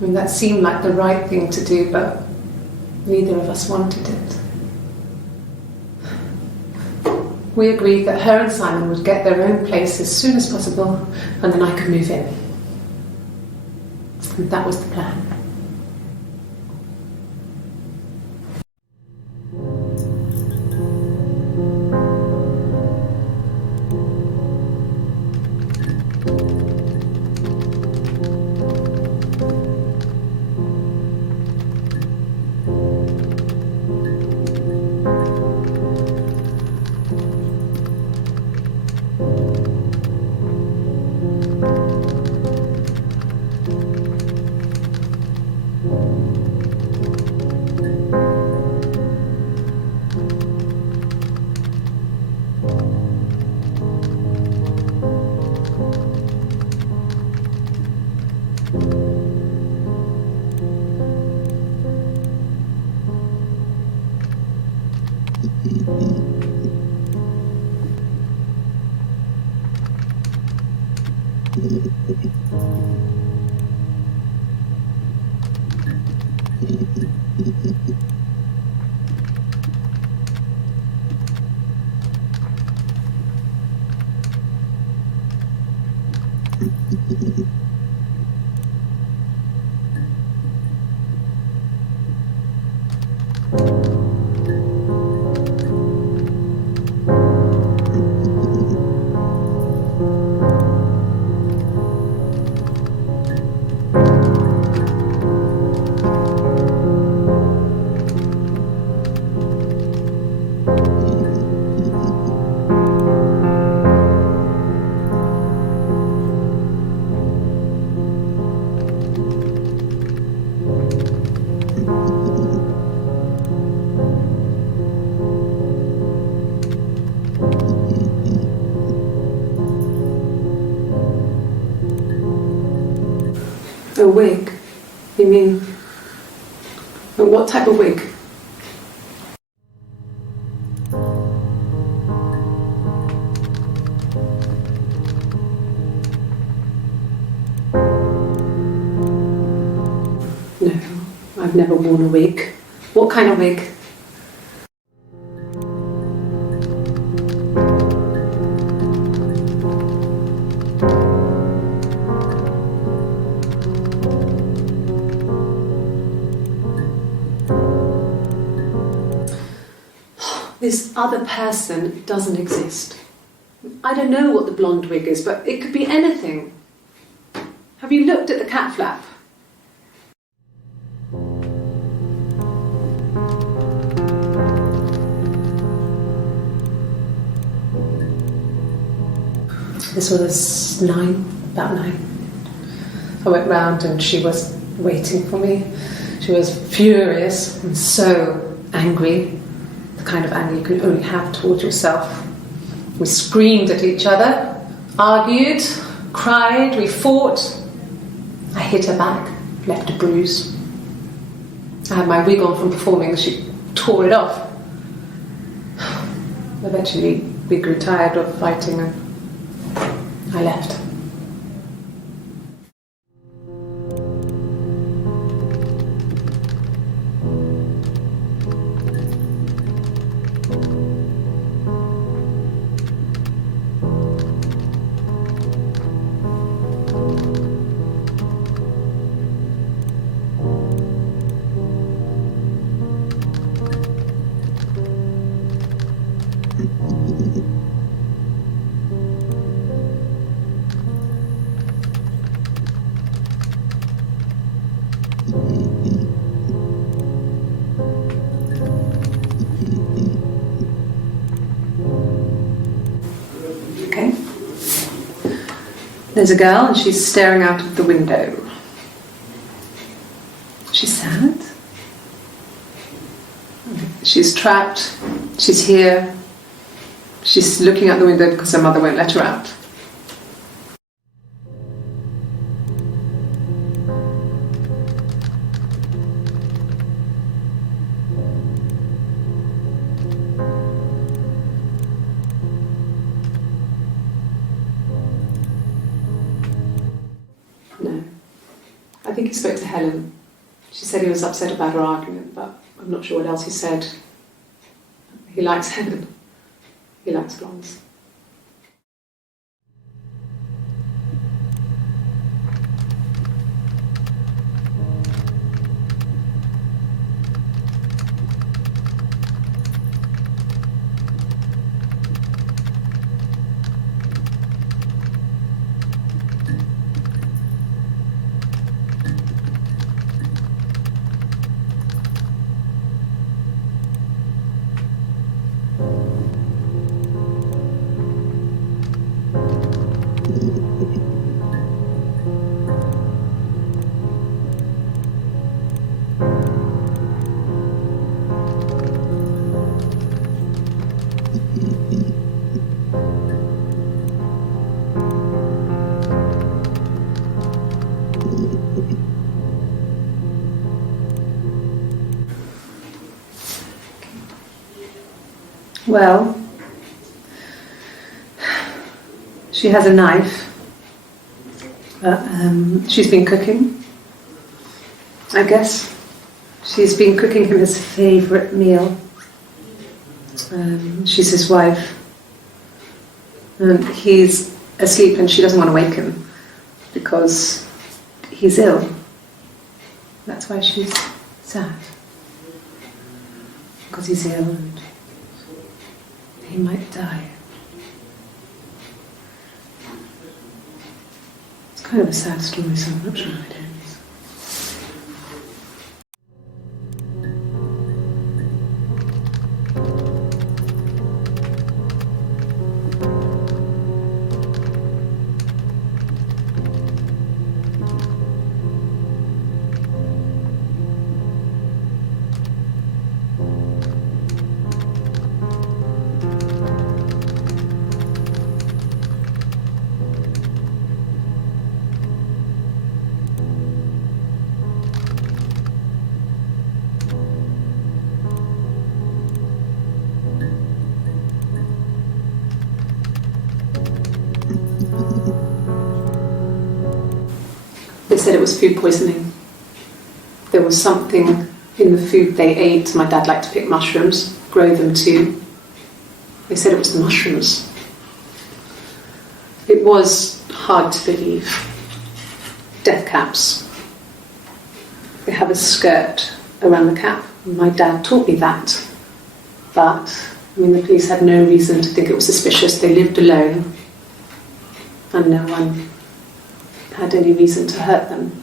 That seemed like the right thing to do, but neither of us wanted it. We agreed that her and Simon would get their own place as soon as possible, and then I could move in. And that was the plan. A wig? You mean, what type of wig? No, I've never worn a wig. What kind of wig? This other person doesn't exist. I don't know what the blonde wig is, but it could be anything. Have you looked at the cat flap? This was about 9. I went round and she was waiting for me. She was furious and so angry, the kind of anger you can only have towards yourself. We screamed at each other, argued, cried, we fought. I hit her back, left a bruise. I had my wig on from performing and she tore it off. Eventually we grew tired of fighting and I left. Okay. There's a girl and she's staring out of the window. She's sad. She's trapped. She's here. She's looking out the window because her mother won't let her out. No. I think he spoke to Helen. She said he was upset about her argument, but I'm not sure what else he said. He likes Helen. He likes blondes. Well, she has a knife But she's been cooking, I guess. She's been cooking him his favourite meal. She's his wife. And he's asleep and she doesn't want to wake him because he's ill. That's why she's sad. Because he's ill and he might die. It's kind of a sad story, so I'm not sure how it ends. They said it was food poisoning. There was something in the food they ate. My dad liked to pick mushrooms, grow them too. They said it was the mushrooms. It was hard to believe. Death caps. They have a skirt around the cap. My dad taught me that. But, the police had no reason to think it was suspicious. They lived alone. And no one had any reason to hurt them.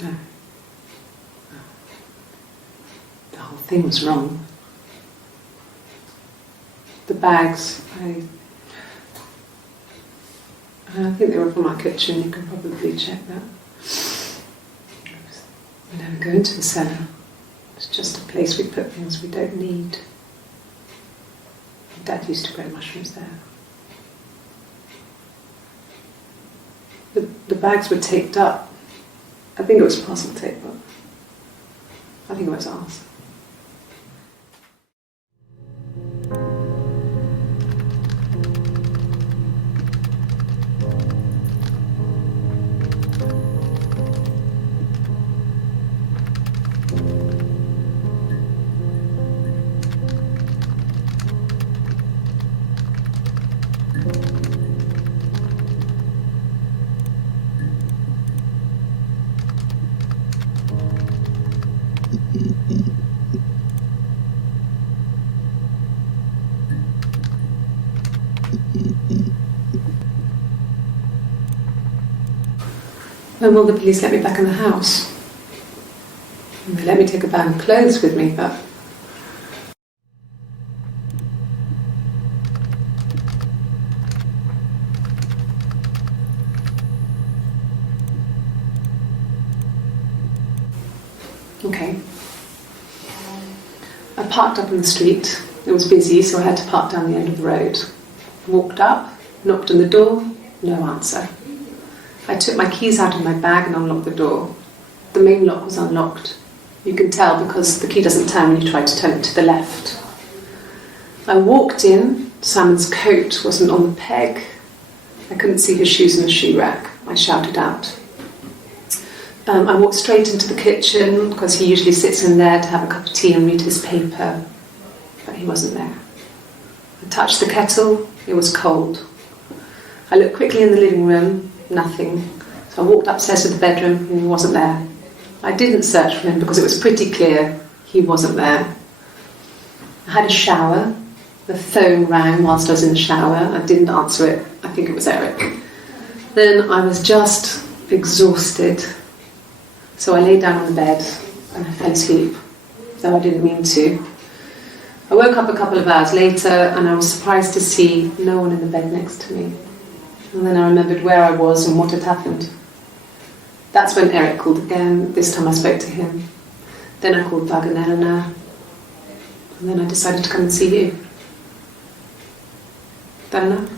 No. The whole thing was wrong. The bags, I think they were from our kitchen, you can probably check that. We never go into the cellar. It's just a place we put things we don't need. Dad used to grow mushrooms there. The bags were taped up. I think it was parcel tape, but I think it was ours. When will the police let me back in the house? And they let me take a bag of clothes with me, but okay. I parked up in the street. It was busy, so I had to park down the end of the road. Walked up, knocked on the door, no answer. I took my keys out of my bag and unlocked the door. The main lock was unlocked. You can tell because the key doesn't turn when you try to turn it to the left. I walked in. Simon's coat wasn't on the peg. I couldn't see his shoes in the shoe rack. I shouted out. I walked straight into the kitchen because he usually sits in there to have a cup of tea and read his paper. But he wasn't there. I touched the kettle. It was cold. I looked quickly in the living room. Nothing. So I walked upstairs to the bedroom and he wasn't there. I didn't search for him because it was pretty clear he wasn't there. I had a shower. The phone rang whilst I was in the shower. I didn't answer it. I think it was Eric. Then I was just exhausted. So I lay down on the bed and I fell asleep, though I didn't mean to. I woke up a couple of hours later and I was surprised to see no one in the bed next to me. And then I remembered where I was and what had happened. That's when Eric called again. This time I spoke to him. Then I called Doug and Eleanor. And then I decided to come and see you. That enough?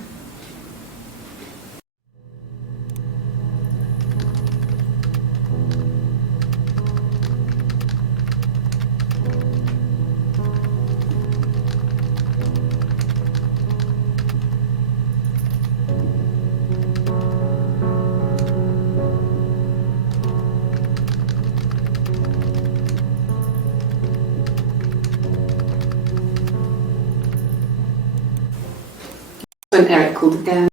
When Eric called again.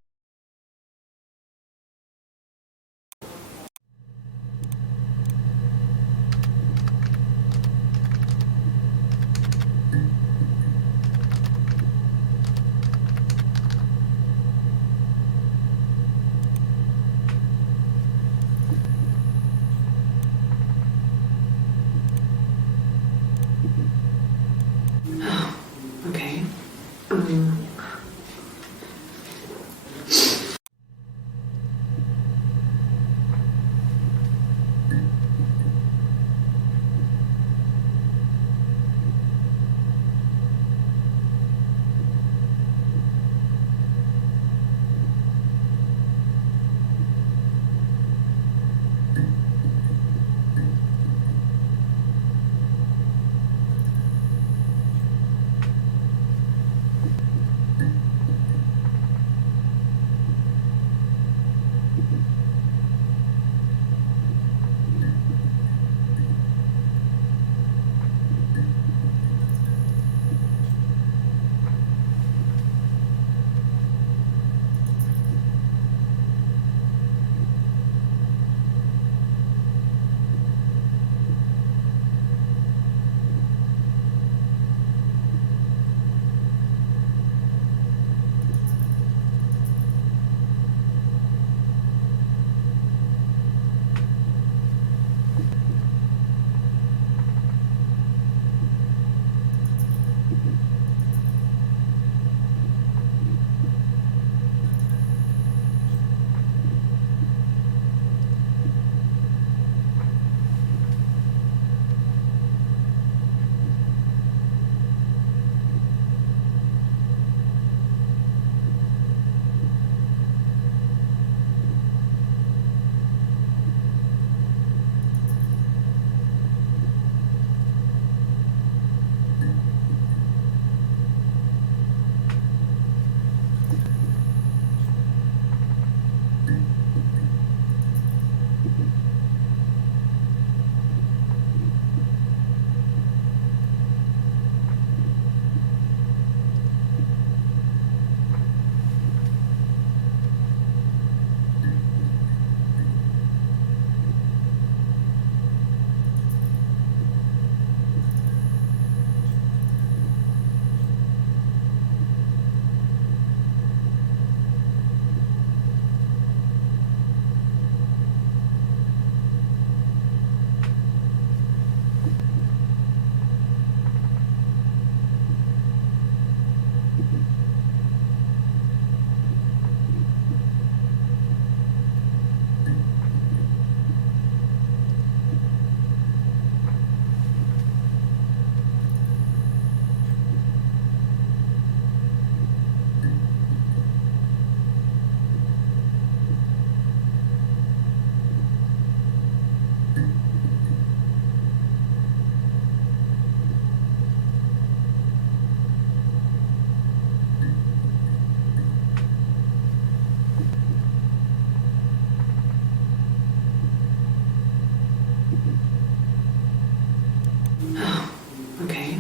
Okay.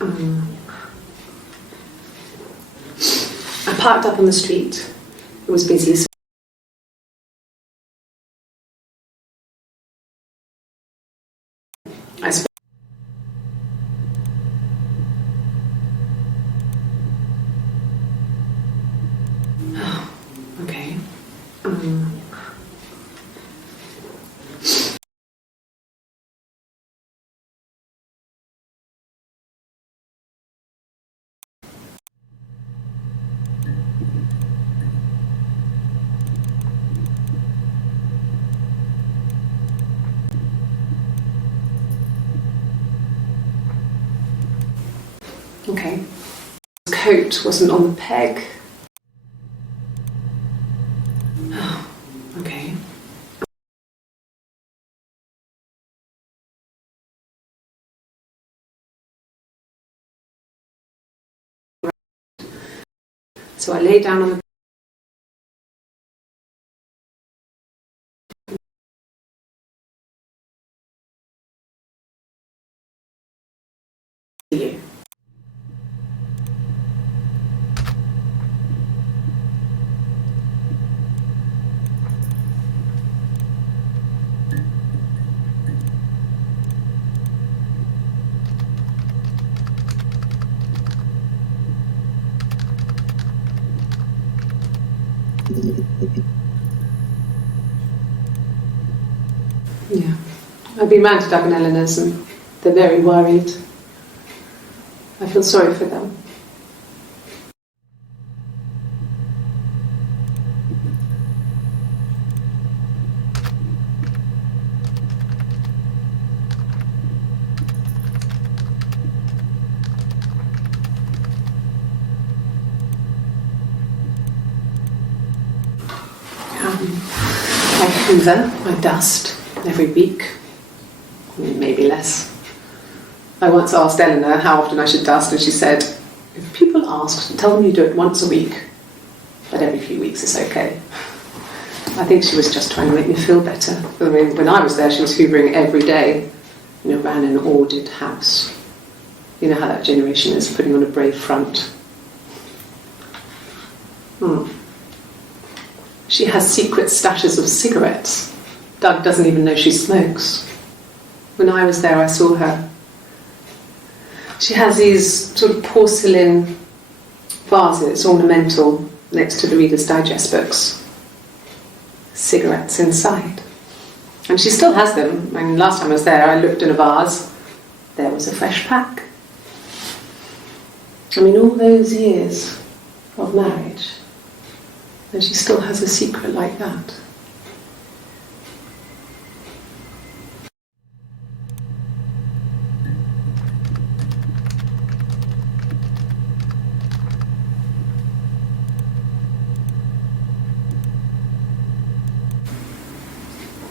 Okay. I parked up on the street. It was busy. So I spent okay. Okay. His coat wasn't on the peg. Okay. So I lay down on the you. Yeah. I've been round to Doug and Eleanor's and they're very worried. I feel sorry for them. I hoover, I dust every week, maybe less. I once asked Eleanor how often I should dust, and she said, if people ask, tell them you do it once a week, but every few weeks is okay. I think she was just trying to make me feel better. I mean, when I was there, she was hoovering every day, ran an ordered house. You know how that generation is, putting on a brave front. She has secret stashes of cigarettes. Doug doesn't even know she smokes. When I was there, I saw her. She has these sort of porcelain vases, ornamental, next to the Reader's Digest books. Cigarettes inside. And she still has them. I mean, last time I was there, I looked in a vase. There was a fresh pack. I mean, all those years of marriage, and she still has a secret like that.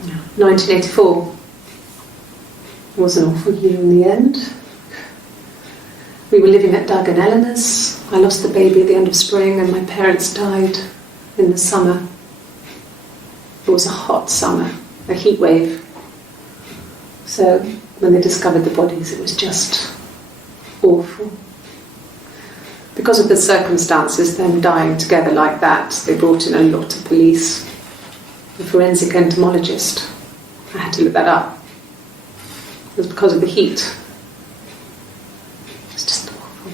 Yeah. 1984 was an awful year in the end. We were living at Doug and Eleanor's. I lost the baby at the end of spring and my parents died in the summer. It was a hot summer, a heat wave. So when they discovered the bodies, it was just awful. Because of the circumstances, them dying together like that, they brought in a lot of police. The forensic entomologist. I had to look that up. It was because of the heat. It was just awful.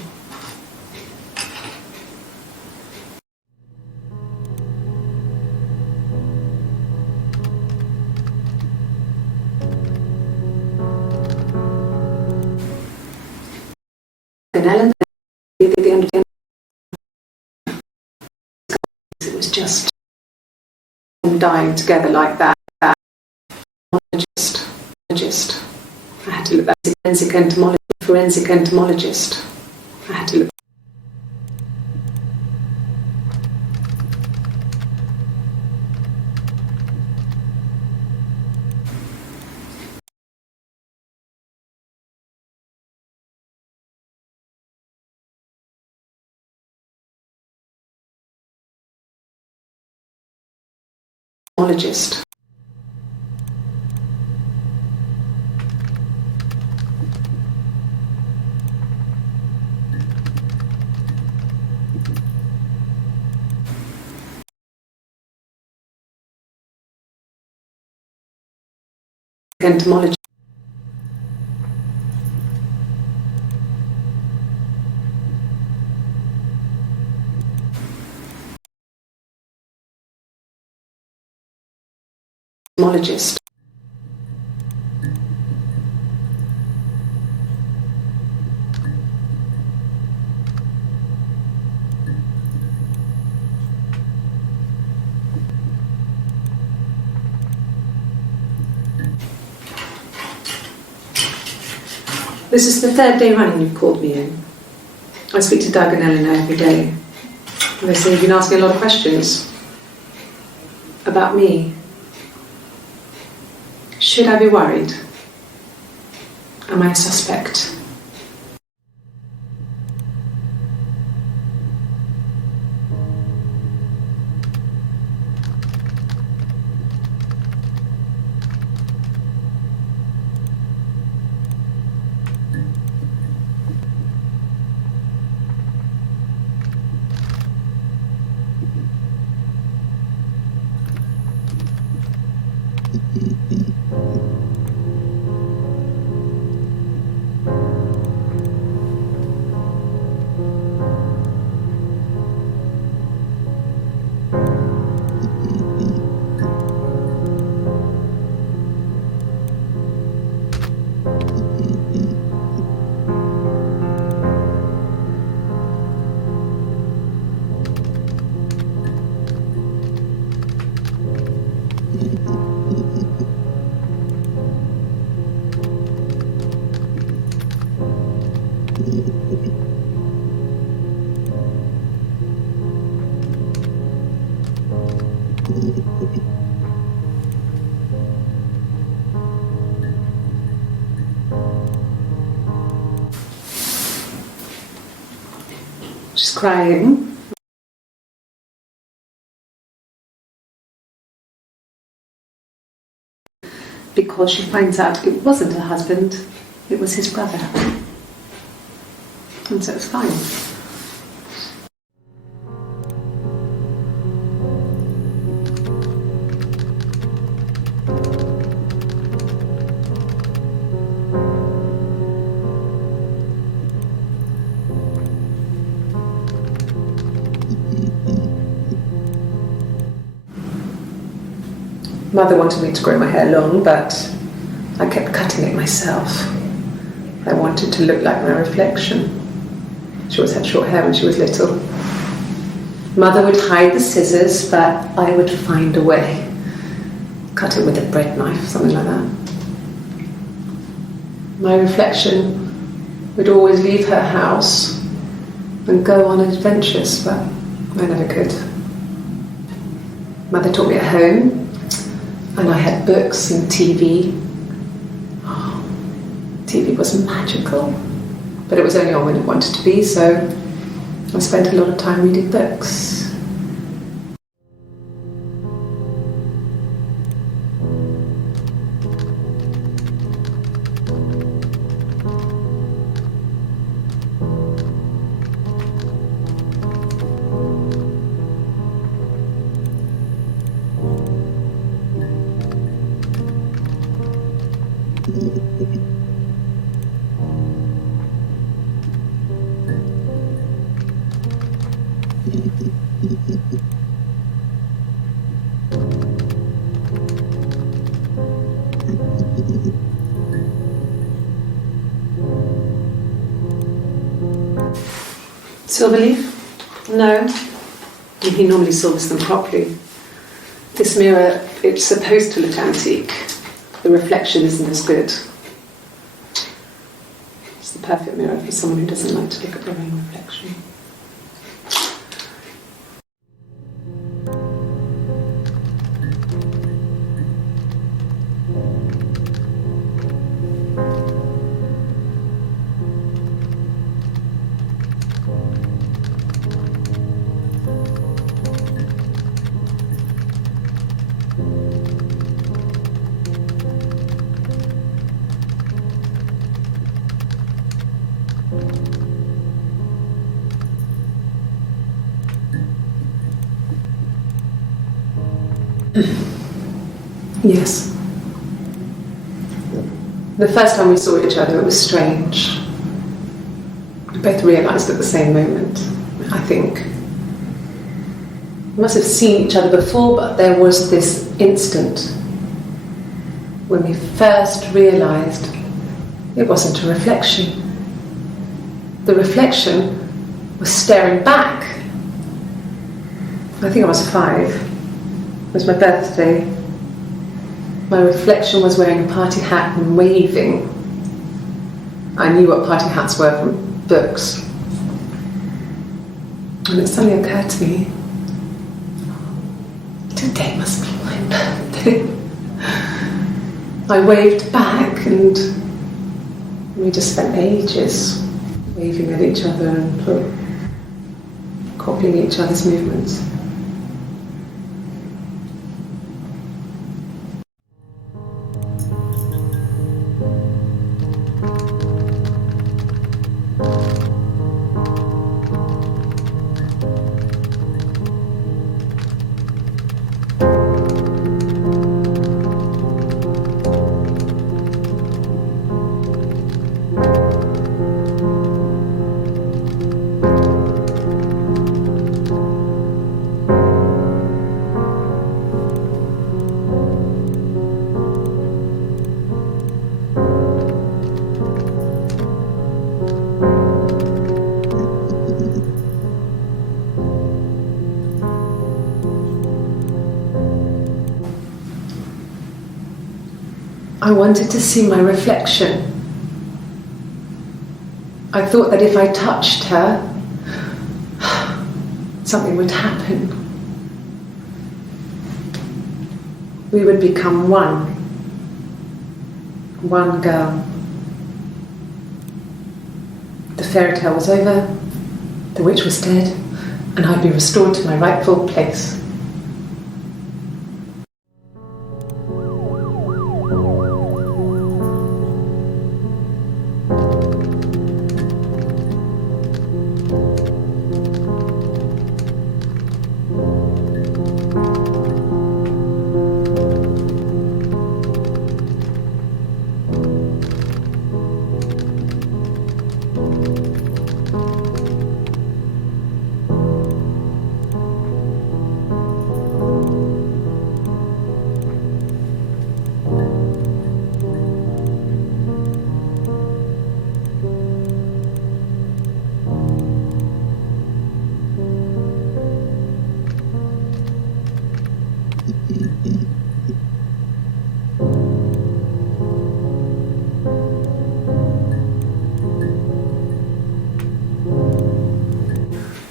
And Ellen, at the end of the it was just them dying together like that. Entomologist. I had to look at the forensic entomologist. I had to look. Entomologist. Entomologist. Entomologist. This is the third day running you've called me in. I speak to Doug and Eleanor every day. And they say you've been asking a lot of questions about me. Should I be worried? Am I a suspect? She's crying. Because she finds out it wasn't her husband, it was his brother. And so it's fine. Mother wanted me to grow my hair long, but I kept cutting it myself. I wanted to look like my reflection. She always had short hair when she was little. Mother would hide the scissors, but I would find a way. Cut it with a bread knife, something like that. My reflection would always leave her house and go on adventures, but I never could. Mother taught me at home, and I had books and TV. Oh, TV was magical, but it was only on when it wanted to be, so I spent a lot of time reading books. Silverleaf? No. He normally silvers them properly. This mirror, it's supposed to look antique. The reflection isn't as good. It's the perfect mirror for someone who doesn't like to look at their own reflection. Yes. The first time we saw each other, it was strange. We both realised at the same moment, I think. We must have seen each other before, but there was this instant when we first realised it wasn't a reflection. The reflection was staring back. I think I was 5. It was my birthday. My reflection was wearing a party hat and waving. I knew what party hats were from books. And it suddenly occurred to me, today must be my birthday. I waved back and we just spent ages waving at each other and copying each other's movements. I wanted to see my reflection. I thought that if I touched her, something would happen. We would become one girl. The fairy tale was over, the witch was dead, and I'd be restored to my rightful place.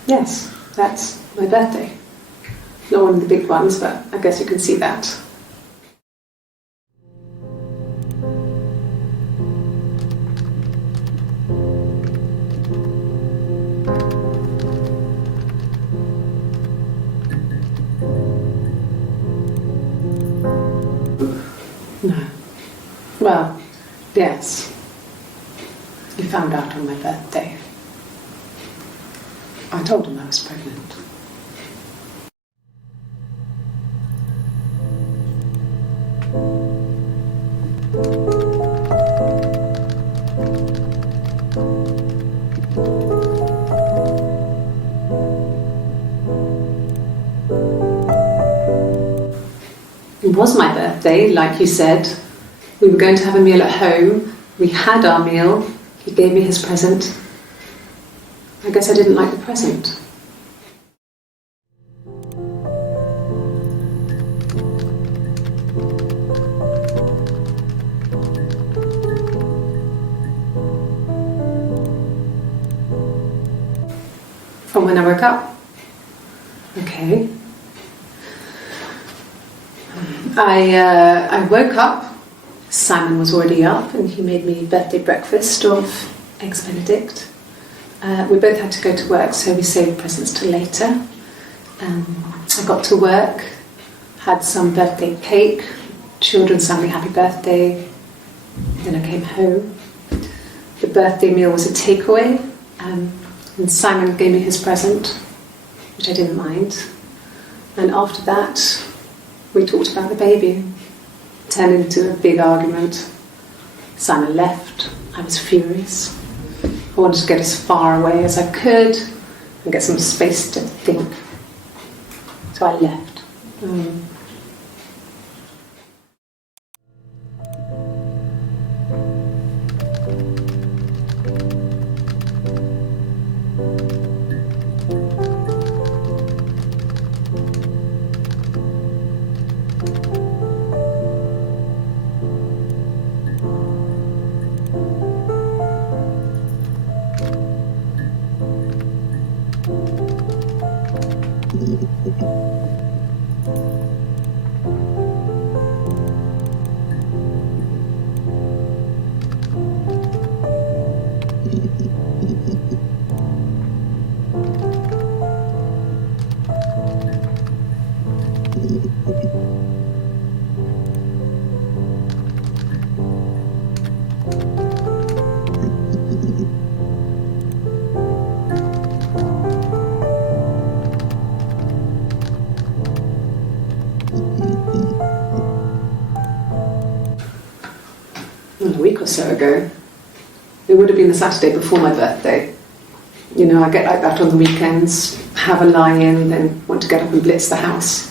Yes, that's my birthday. Not one of the big ones, but I guess you can see that. No. Well, yes. He found out on my birthday. I told him I was pregnant. It was my birthday, like you said. We were going to have a meal at home. We had our meal. He gave me his present. I guess I didn't like the present. From when I woke up. Okay. I woke up. Simon was already up and he made me birthday breakfast of eggs Benedict. We both had to go to work, so we saved presents till later. I got to work, had some birthday cake, children sang me happy birthday, then I came home. The birthday meal was a takeaway, and Simon gave me his present, which I didn't mind. And after that, we talked about the baby. It turned into a big argument. Simon left. I was furious. I wanted to get as far away as I could and get some space to think. So I left. A week or so ago. It would have been the Saturday before my birthday. You know, I get like that on the weekends, have a lie-in, then want to get up and blitz the house.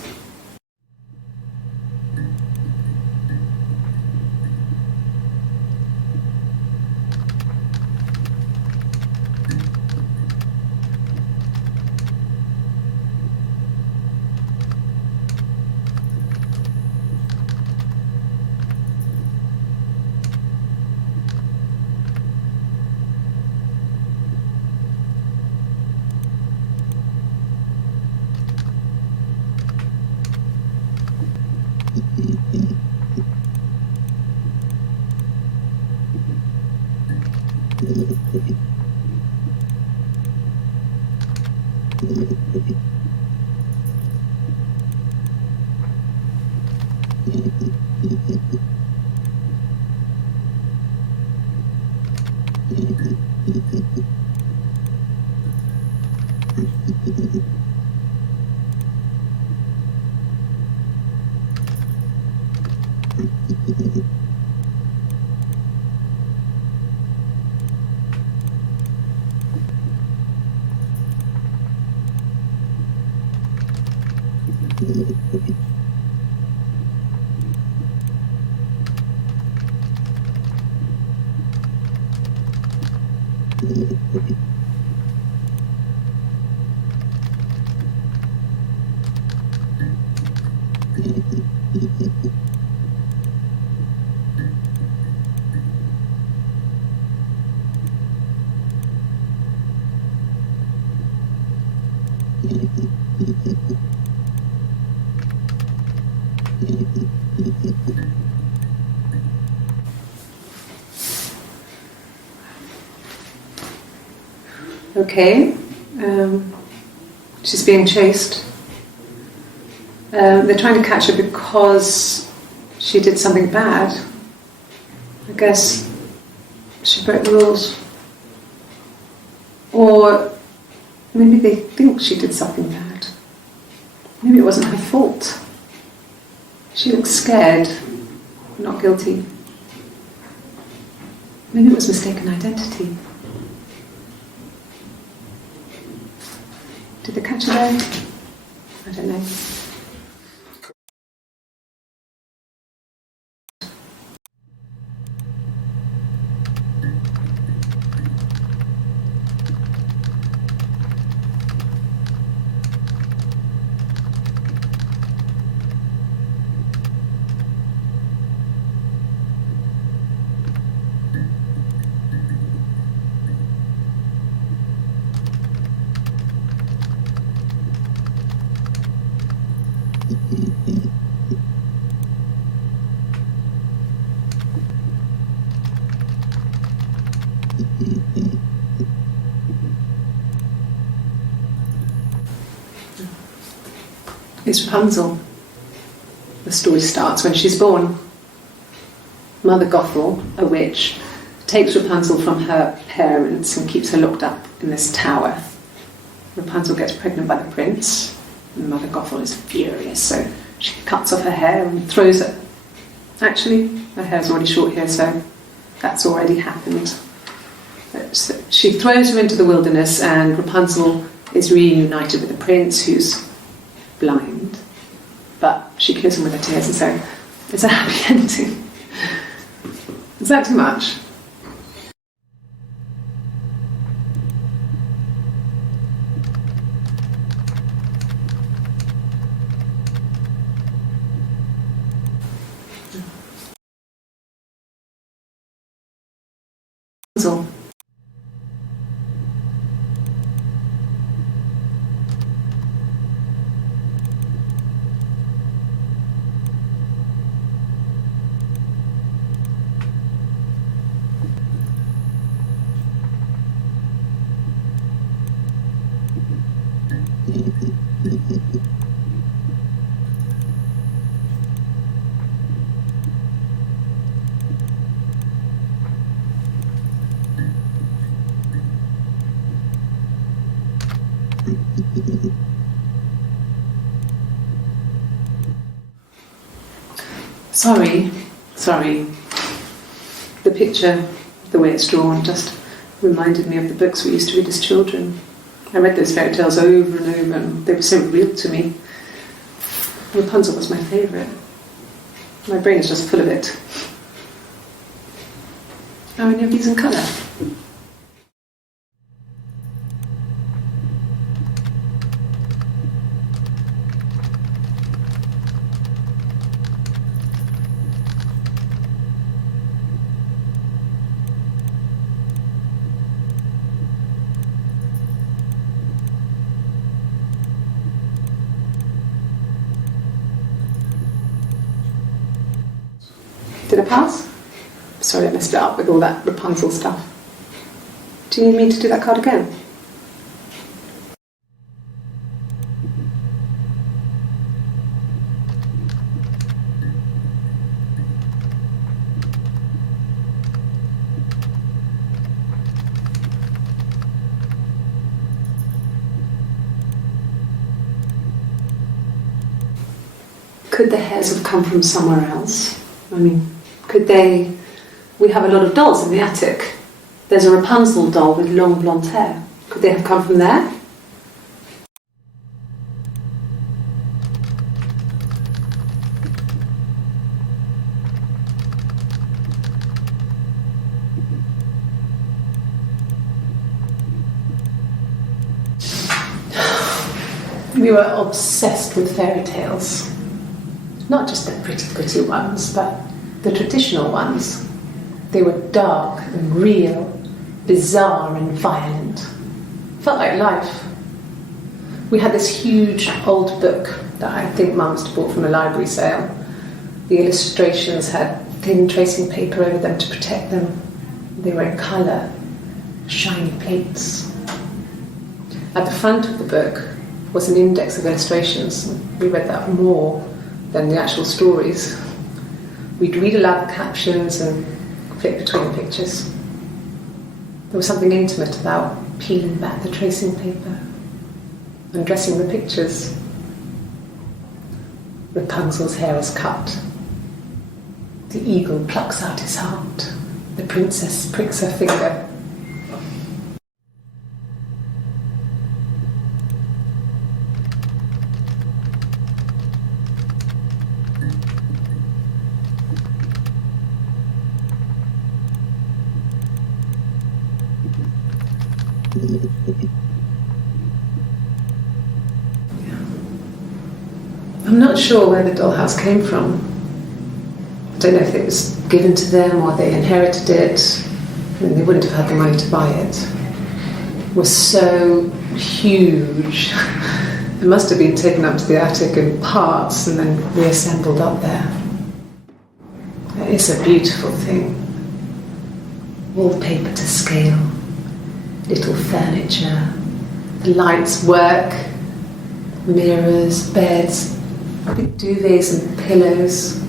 Okay, she's being chased. They're trying to catch her because she did something bad. I guess she broke the rules. Or maybe they think she did something bad. Maybe it wasn't her fault. She looks scared, not guilty. Maybe it was mistaken identity. Did they catch her there? I don't know. It's Rapunzel. The story starts when she's born. Mother Gothel, a witch, takes Rapunzel from her parents and keeps her locked up in this tower. Rapunzel gets pregnant by the prince, and Mother Gothel is furious, so she cuts off her hair and throws it. Actually, her hair's already short here, so that's already happened. So she throws her into the wilderness, and Rapunzel is reunited with the prince, who's blind, but she kills him with her tears, and so it's a happy ending. Is that too much? Rapunzel. Sorry. The picture, the way it's drawn, just reminded me of the books we used to read as children. I read those fairy tales over and over, and they were so real to me. Rapunzel was my favourite. My brain is just full of it. Are any of these in colour? Did I pass? Sorry, I messed it up with all that Rapunzel stuff. Do you need me to do that card again? Could the hairs have come from somewhere else? I mean, could they... We have a lot of dolls in the attic. There's a Rapunzel doll with long blonde hair. Could they have come from there? We were obsessed with fairy tales. Not just the pretty ones, but the traditional ones. They were dark and real, bizarre and violent. Felt like life. We had this huge old book that I think Mum must have bought from a library sale. The illustrations had thin tracing paper over them to protect them. They were in colour, shiny plates. At the front of the book was an index of illustrations. We read that more than the actual stories. We'd read aloud the captions and flip between the pictures. There was something intimate about peeling back the tracing paper, undressing the pictures. Rapunzel's hair is cut. The eagle plucks out his heart. The princess pricks her finger. I'm not sure where the dollhouse came from. I don't know if it was given to them or they inherited it. I mean, they wouldn't have had the money to buy it. It was so huge. It must have been taken up to the attic in parts and then reassembled up there. It's a beautiful thing. Wallpaper to scale. Little furniture, the lights work, mirrors, beds, big duvets and pillows.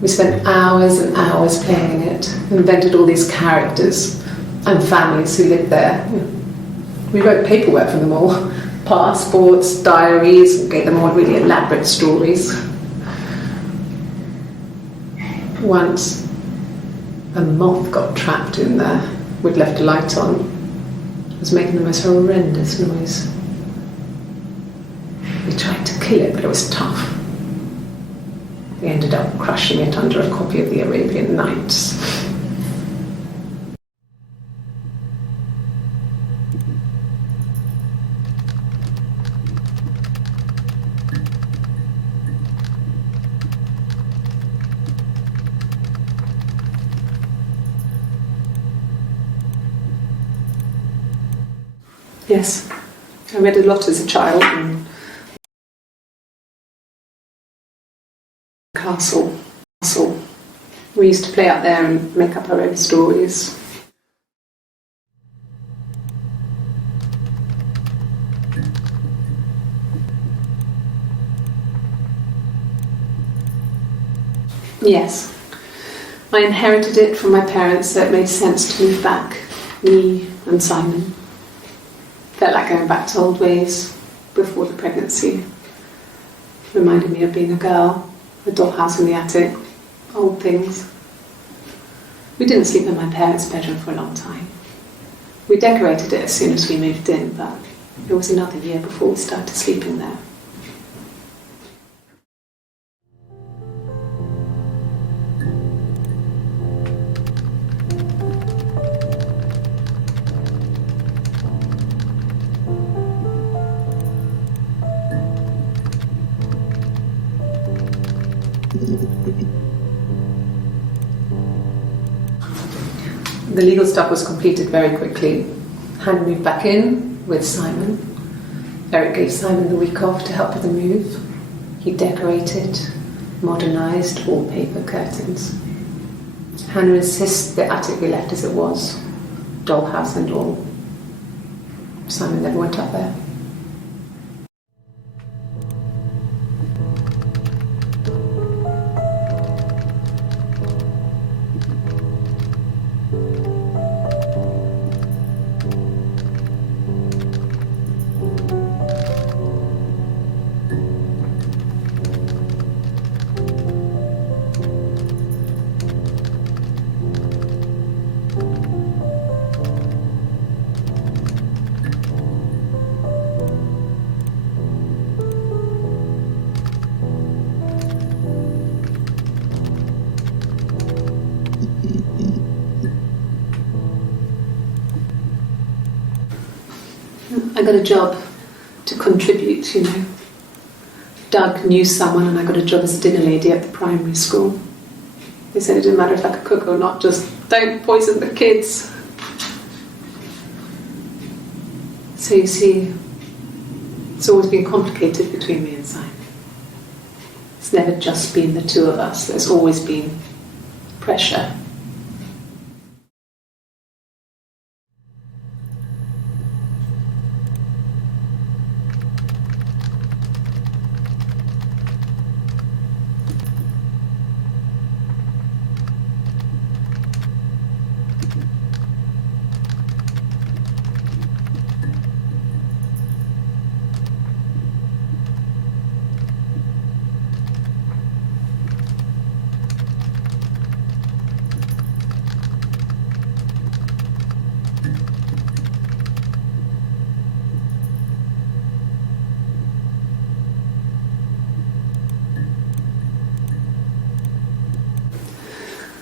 We spent hours and hours playing in it, invented all these characters and families who lived there. We wrote paperwork for them all, passports, diaries, and gave them all really elaborate stories. Once, a moth got trapped in there. We'd left a light on. It was making the most horrendous noise. We tried to kill it, but it was tough. We ended up crushing it under a copy of the Arabian Nights. Yes, I read a lot as a child. And Castle. We used to play out there and make up our own stories. Yes, I inherited it from my parents, so it made sense to move back, me and Simon. Felt like going back to old ways before the pregnancy. Reminded me of being a girl, a dollhouse in the attic, old things. We didn't sleep in my parents' bedroom for a long time. We decorated it as soon as we moved in, but it was another year before we started sleeping there. The legal stuff was completed very quickly. Hannah moved back in with Simon. Eric gave Simon the week off to help with the move. He decorated, modernised wallpaper, curtains. Hannah insists the attic be left as it was. dollhouse and all. Simon never went up there. I got a job to contribute, you know. Doug knew someone and I got a job as a dinner lady at the primary school. They said it didn't matter if I could cook or not, just don't poison the kids. So you see, it's always been complicated between me and Simon. It's never just been the two of us, there's always been pressure.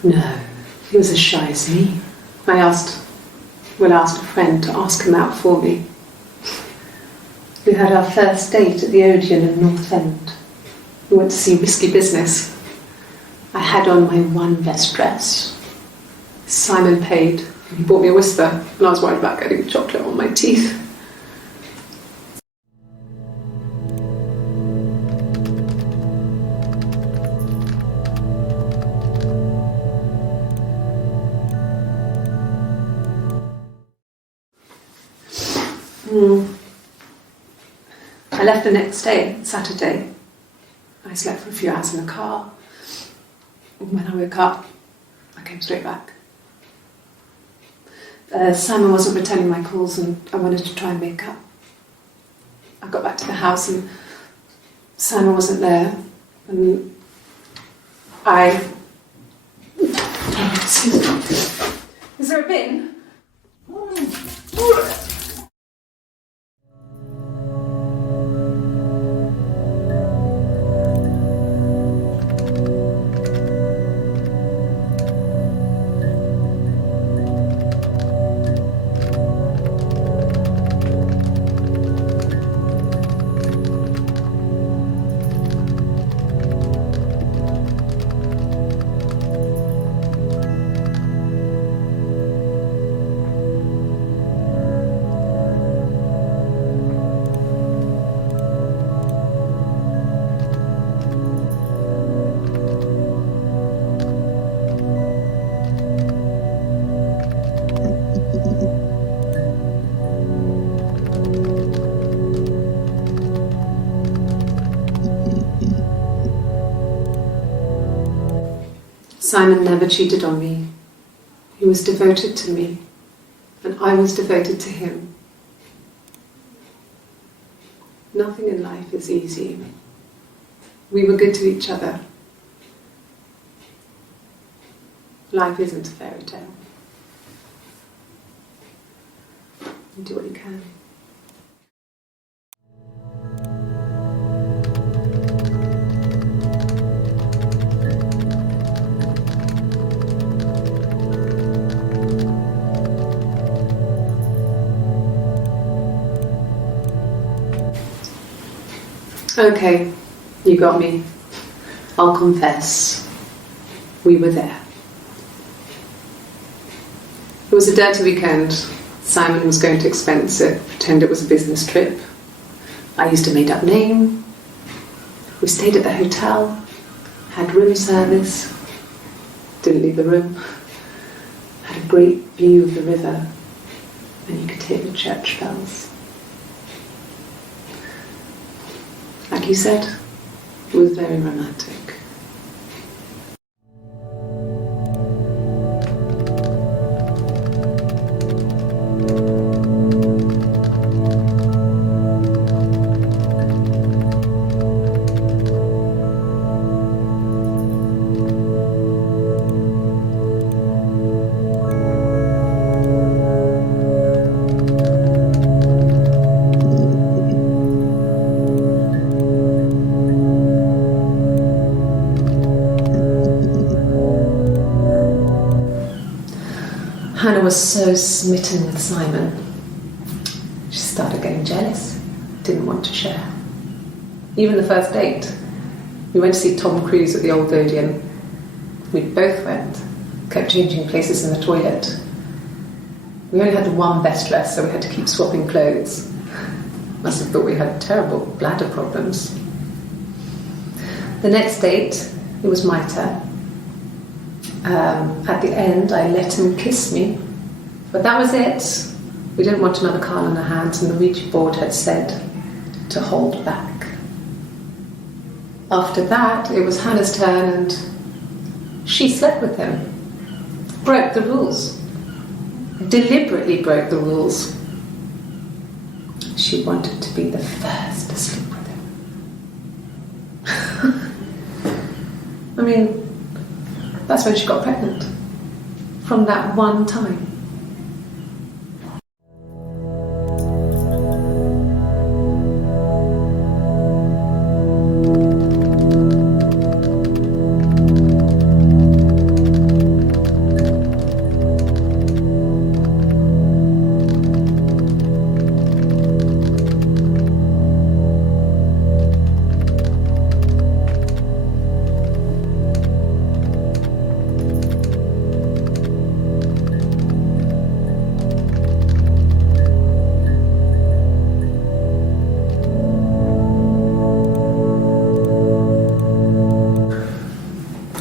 No, he was as shy as me. I asked a friend to ask him out for me. We had our first date at the Odeon in North End. We went to see Risky Business. I had on my one best dress. Simon paid. He bought me a whisper, and I was worried about getting chocolate on my teeth. I left the next day, Saturday. I slept for a few hours in the car. When I woke up, I came straight back. Simon wasn't returning my calls and I wanted to try and make up. I got back to the house and Simon wasn't there. And Is there a bin? Simon never cheated on me. He was devoted to me, and I was devoted to him. Nothing in life is easy. We were good to each other. Life isn't a fairy tale. You do what you can. Okay, you got me. I'll confess. We were there. It was a dirty weekend. Simon was going to expense it, pretend it was a business trip. I used a made-up name. We stayed at the hotel, had room service, didn't leave the room, had a great view of the river. hear the church bells. Like you said, it was very romantic. Hannah was so smitten with Simon. She started getting jealous, didn't want to share. Even the first date, we went to see Tom Cruise at the Old Odeon. We both went, kept changing places in the toilet. We only had one best dress, so we had to keep swapping clothes. Must have thought we had terrible bladder problems. The next date, it was my turn. At the end, I let him kiss me, but that was it. We didn't want another card on our hands, and the Ouija board had said to hold back. After that, it was Hannah's turn, and she slept with him. Broke the rules. Deliberately broke the rules. She wanted to be the first to sleep with him. I mean, that's when she got pregnant. From that one time.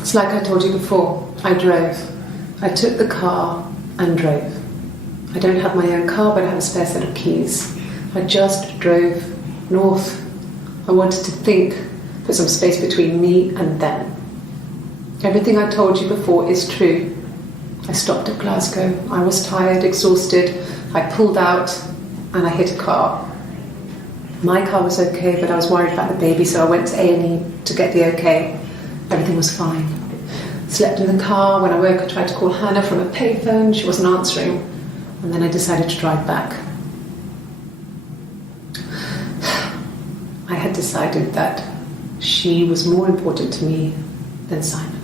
It's like I told you before, I drove. I took the car and drove. I don't have my own car, but I have a spare set of keys. I just drove north. I wanted to think, put some space between me and them. Everything I told you before is true. I stopped at Glasgow. I was tired, exhausted. I pulled out and I hit a car. My car was okay, but I was worried about the baby, so I went to A&E to get the okay. Everything was fine. Slept in the car. When I woke, I tried to call Hannah from a payphone. She wasn't answering. And then I decided to drive back. I had decided that she was more important to me than Simon.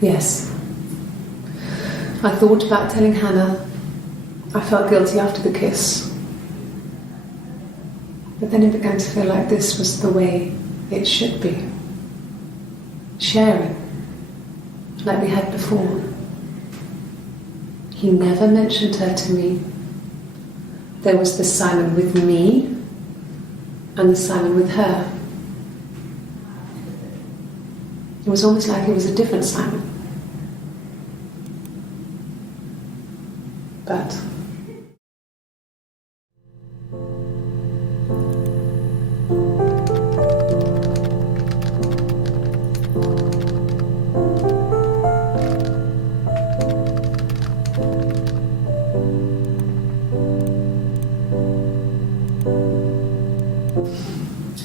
Yes. I thought about telling Hannah. I felt guilty after the kiss. But then it began to feel like this was the way it should be. Sharing, like we had before. He never mentioned her to me. There was the Simon with me and the Simon with her. It was almost like it was a different Simon. But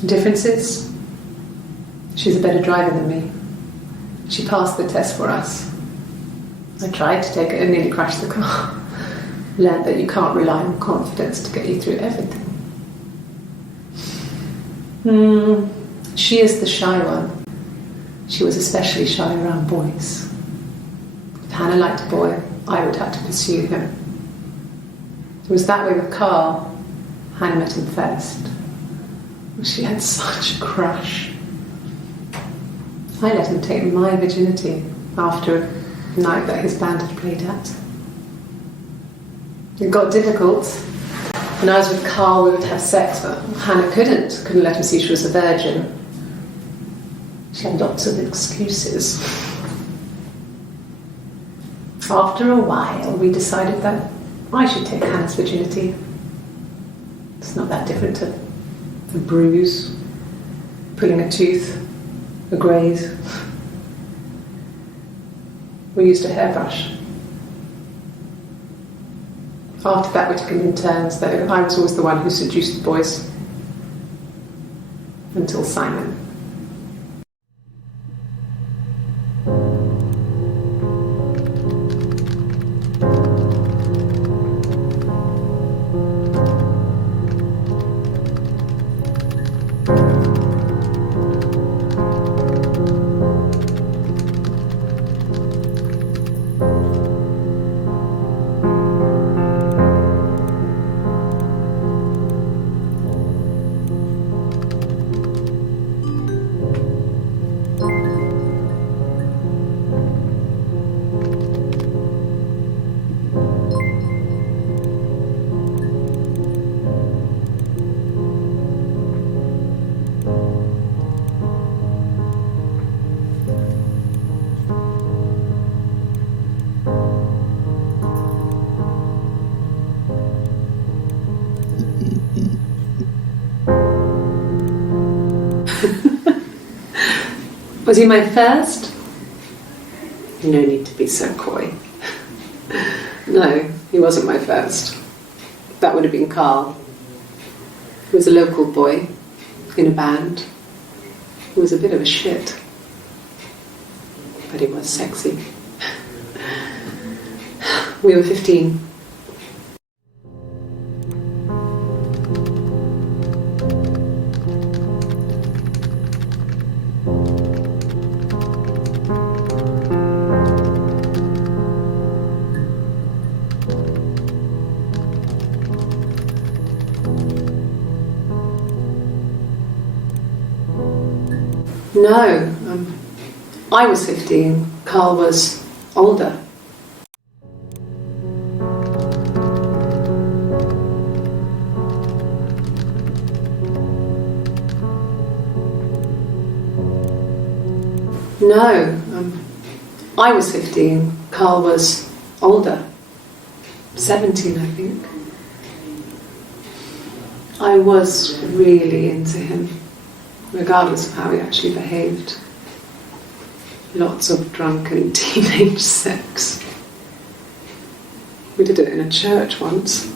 differences. She's a better driver than me. She passed the test for us. I tried to take it and nearly crashed the car. learned that you can't rely on confidence to get you through everything. She is the shy one. She was especially shy around boys. If Hannah liked a boy, I would have to pursue him. It was that way with Carl. Hannah met him first. She had such a crush. I let him take my virginity after a night that his band had played at. It got difficult. When I was with Carl, we would have sex, but Hannah couldn't let him see she was a virgin. She had lots of excuses. After a while, we decided that I should take Hannah's virginity. It's not that different to a bruise, pulling a tooth, a graze. We used a hairbrush. After that, we took it in turns, though. I was always the one who seduced the boys. Until Simon. Was he my first? No need to be so coy. No, he wasn't my first. That would have been Carl. He was a local boy in a band. He was a bit of a shit. But he was sexy. We were 15. No, I was 15. Carl was older. No, I was 15. Carl was older. 17, I think. I was really into him, regardless of how he actually behaved. Lots of drunken teenage sex. We did it in a church once.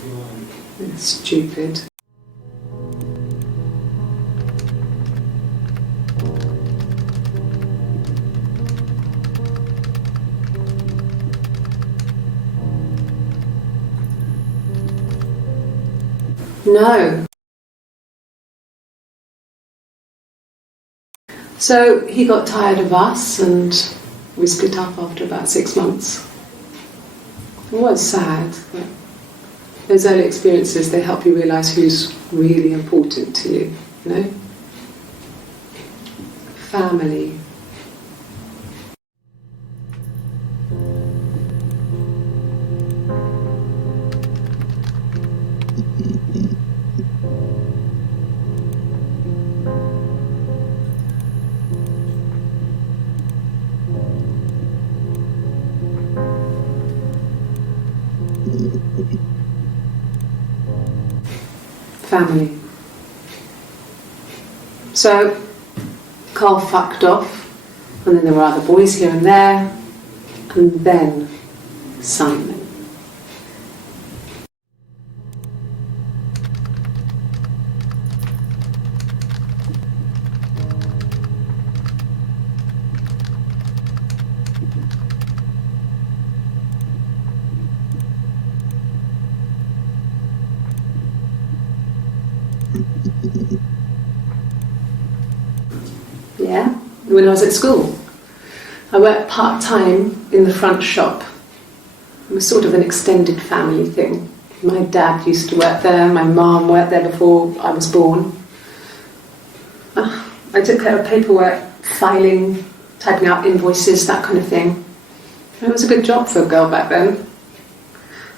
It's stupid. No. So he got tired of us and we split up after about 6 months. It was sad, but those early experiences, they help you realise who's really important to you, you know? Family. Family. So, Carl fucked off, and then there were other boys here and there, and then Simon. Yeah, when I was at school. I worked part-time in the front shop. It was sort of an extended family thing. My dad used to work there, my mum worked there before I was born. I took care of paperwork, filing, typing out invoices, that kind of thing. It was a good job for a girl back then.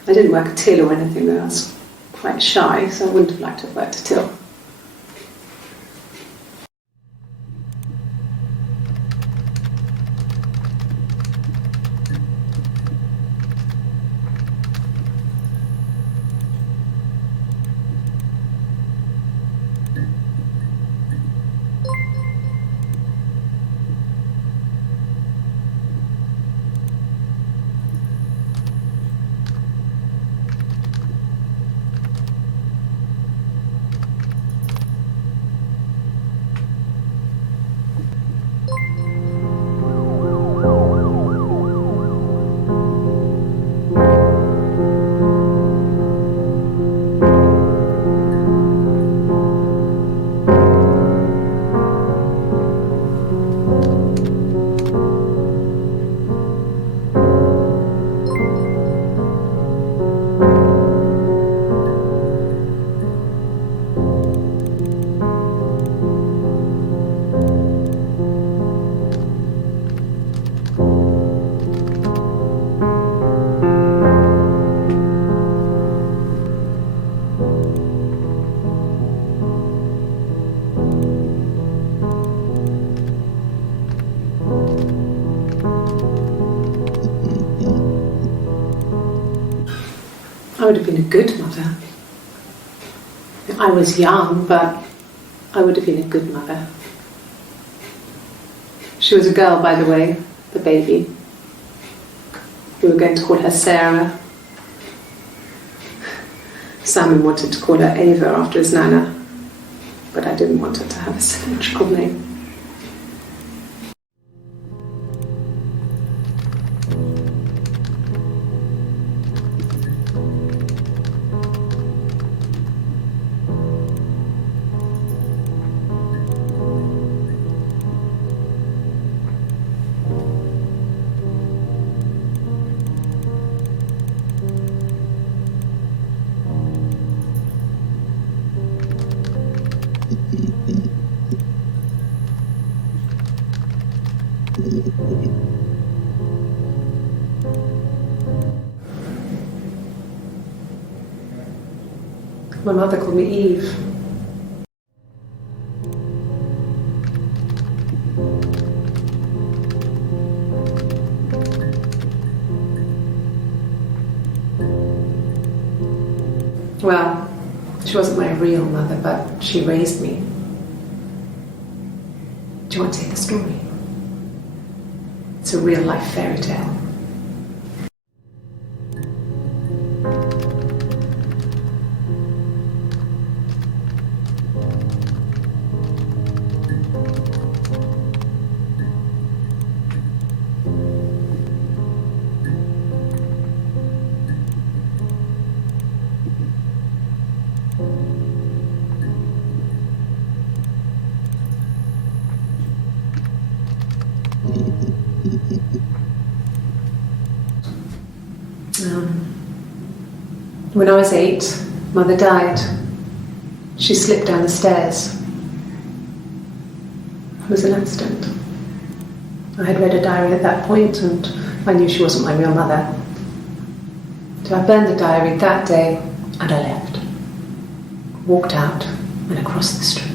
I didn't work a till or anything though. I was quite shy, so I wouldn't have liked to have worked a till. I would have been a good mother. I was young, but I would have been a good mother. She was a girl, by the way, the baby. We were going to call her Sarah. Simon wanted to call her Ava after his nana, but I didn't want her to have a symmetrical name. My mother called me Eve. Well, she wasn't my real mother, but she raised me. Do you want to hear the story? It's a real-life fairy tale. When I was 8, Mother died. She slipped down the stairs. It was an accident. I had read a diary at that point and I knew she wasn't my real mother. So I burned the diary that day and I left. Walked out and across the street.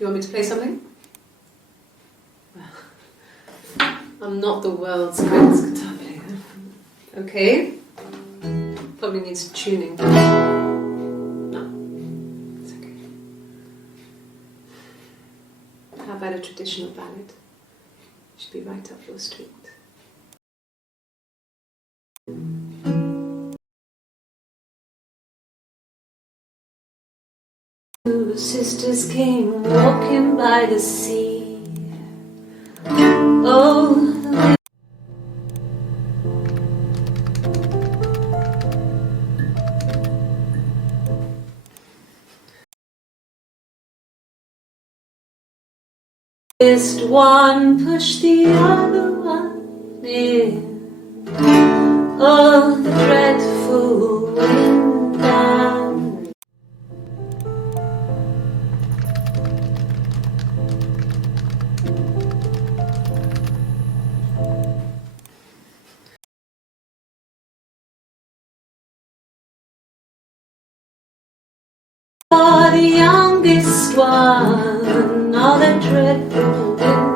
You want me to play something? I'm not the world's greatest guitar player. Okay. Probably needs tuning. No, it's okay. How about a traditional ballad? Should be right up your street. Two sisters came walking by the sea. Oh, the one pushed the other one in. Oh, the dreadful wind down. Oh, the youngest one, oh, the dreadful wind.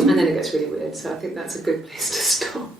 And then it gets really weird, so I think that's a good place to stop.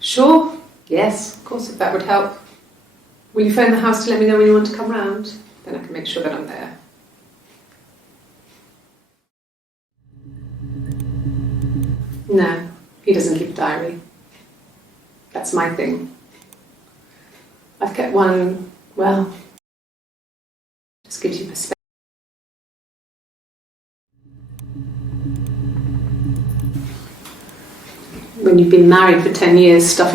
Sure, yes, of course, if that would help. Will you phone the house to let me know when you want to come round? Then I can make sure that I'm there. No, he doesn't keep a diary. That's my thing. I've kept one, well, just gives you perspective. When you've been married for 10 years, stuff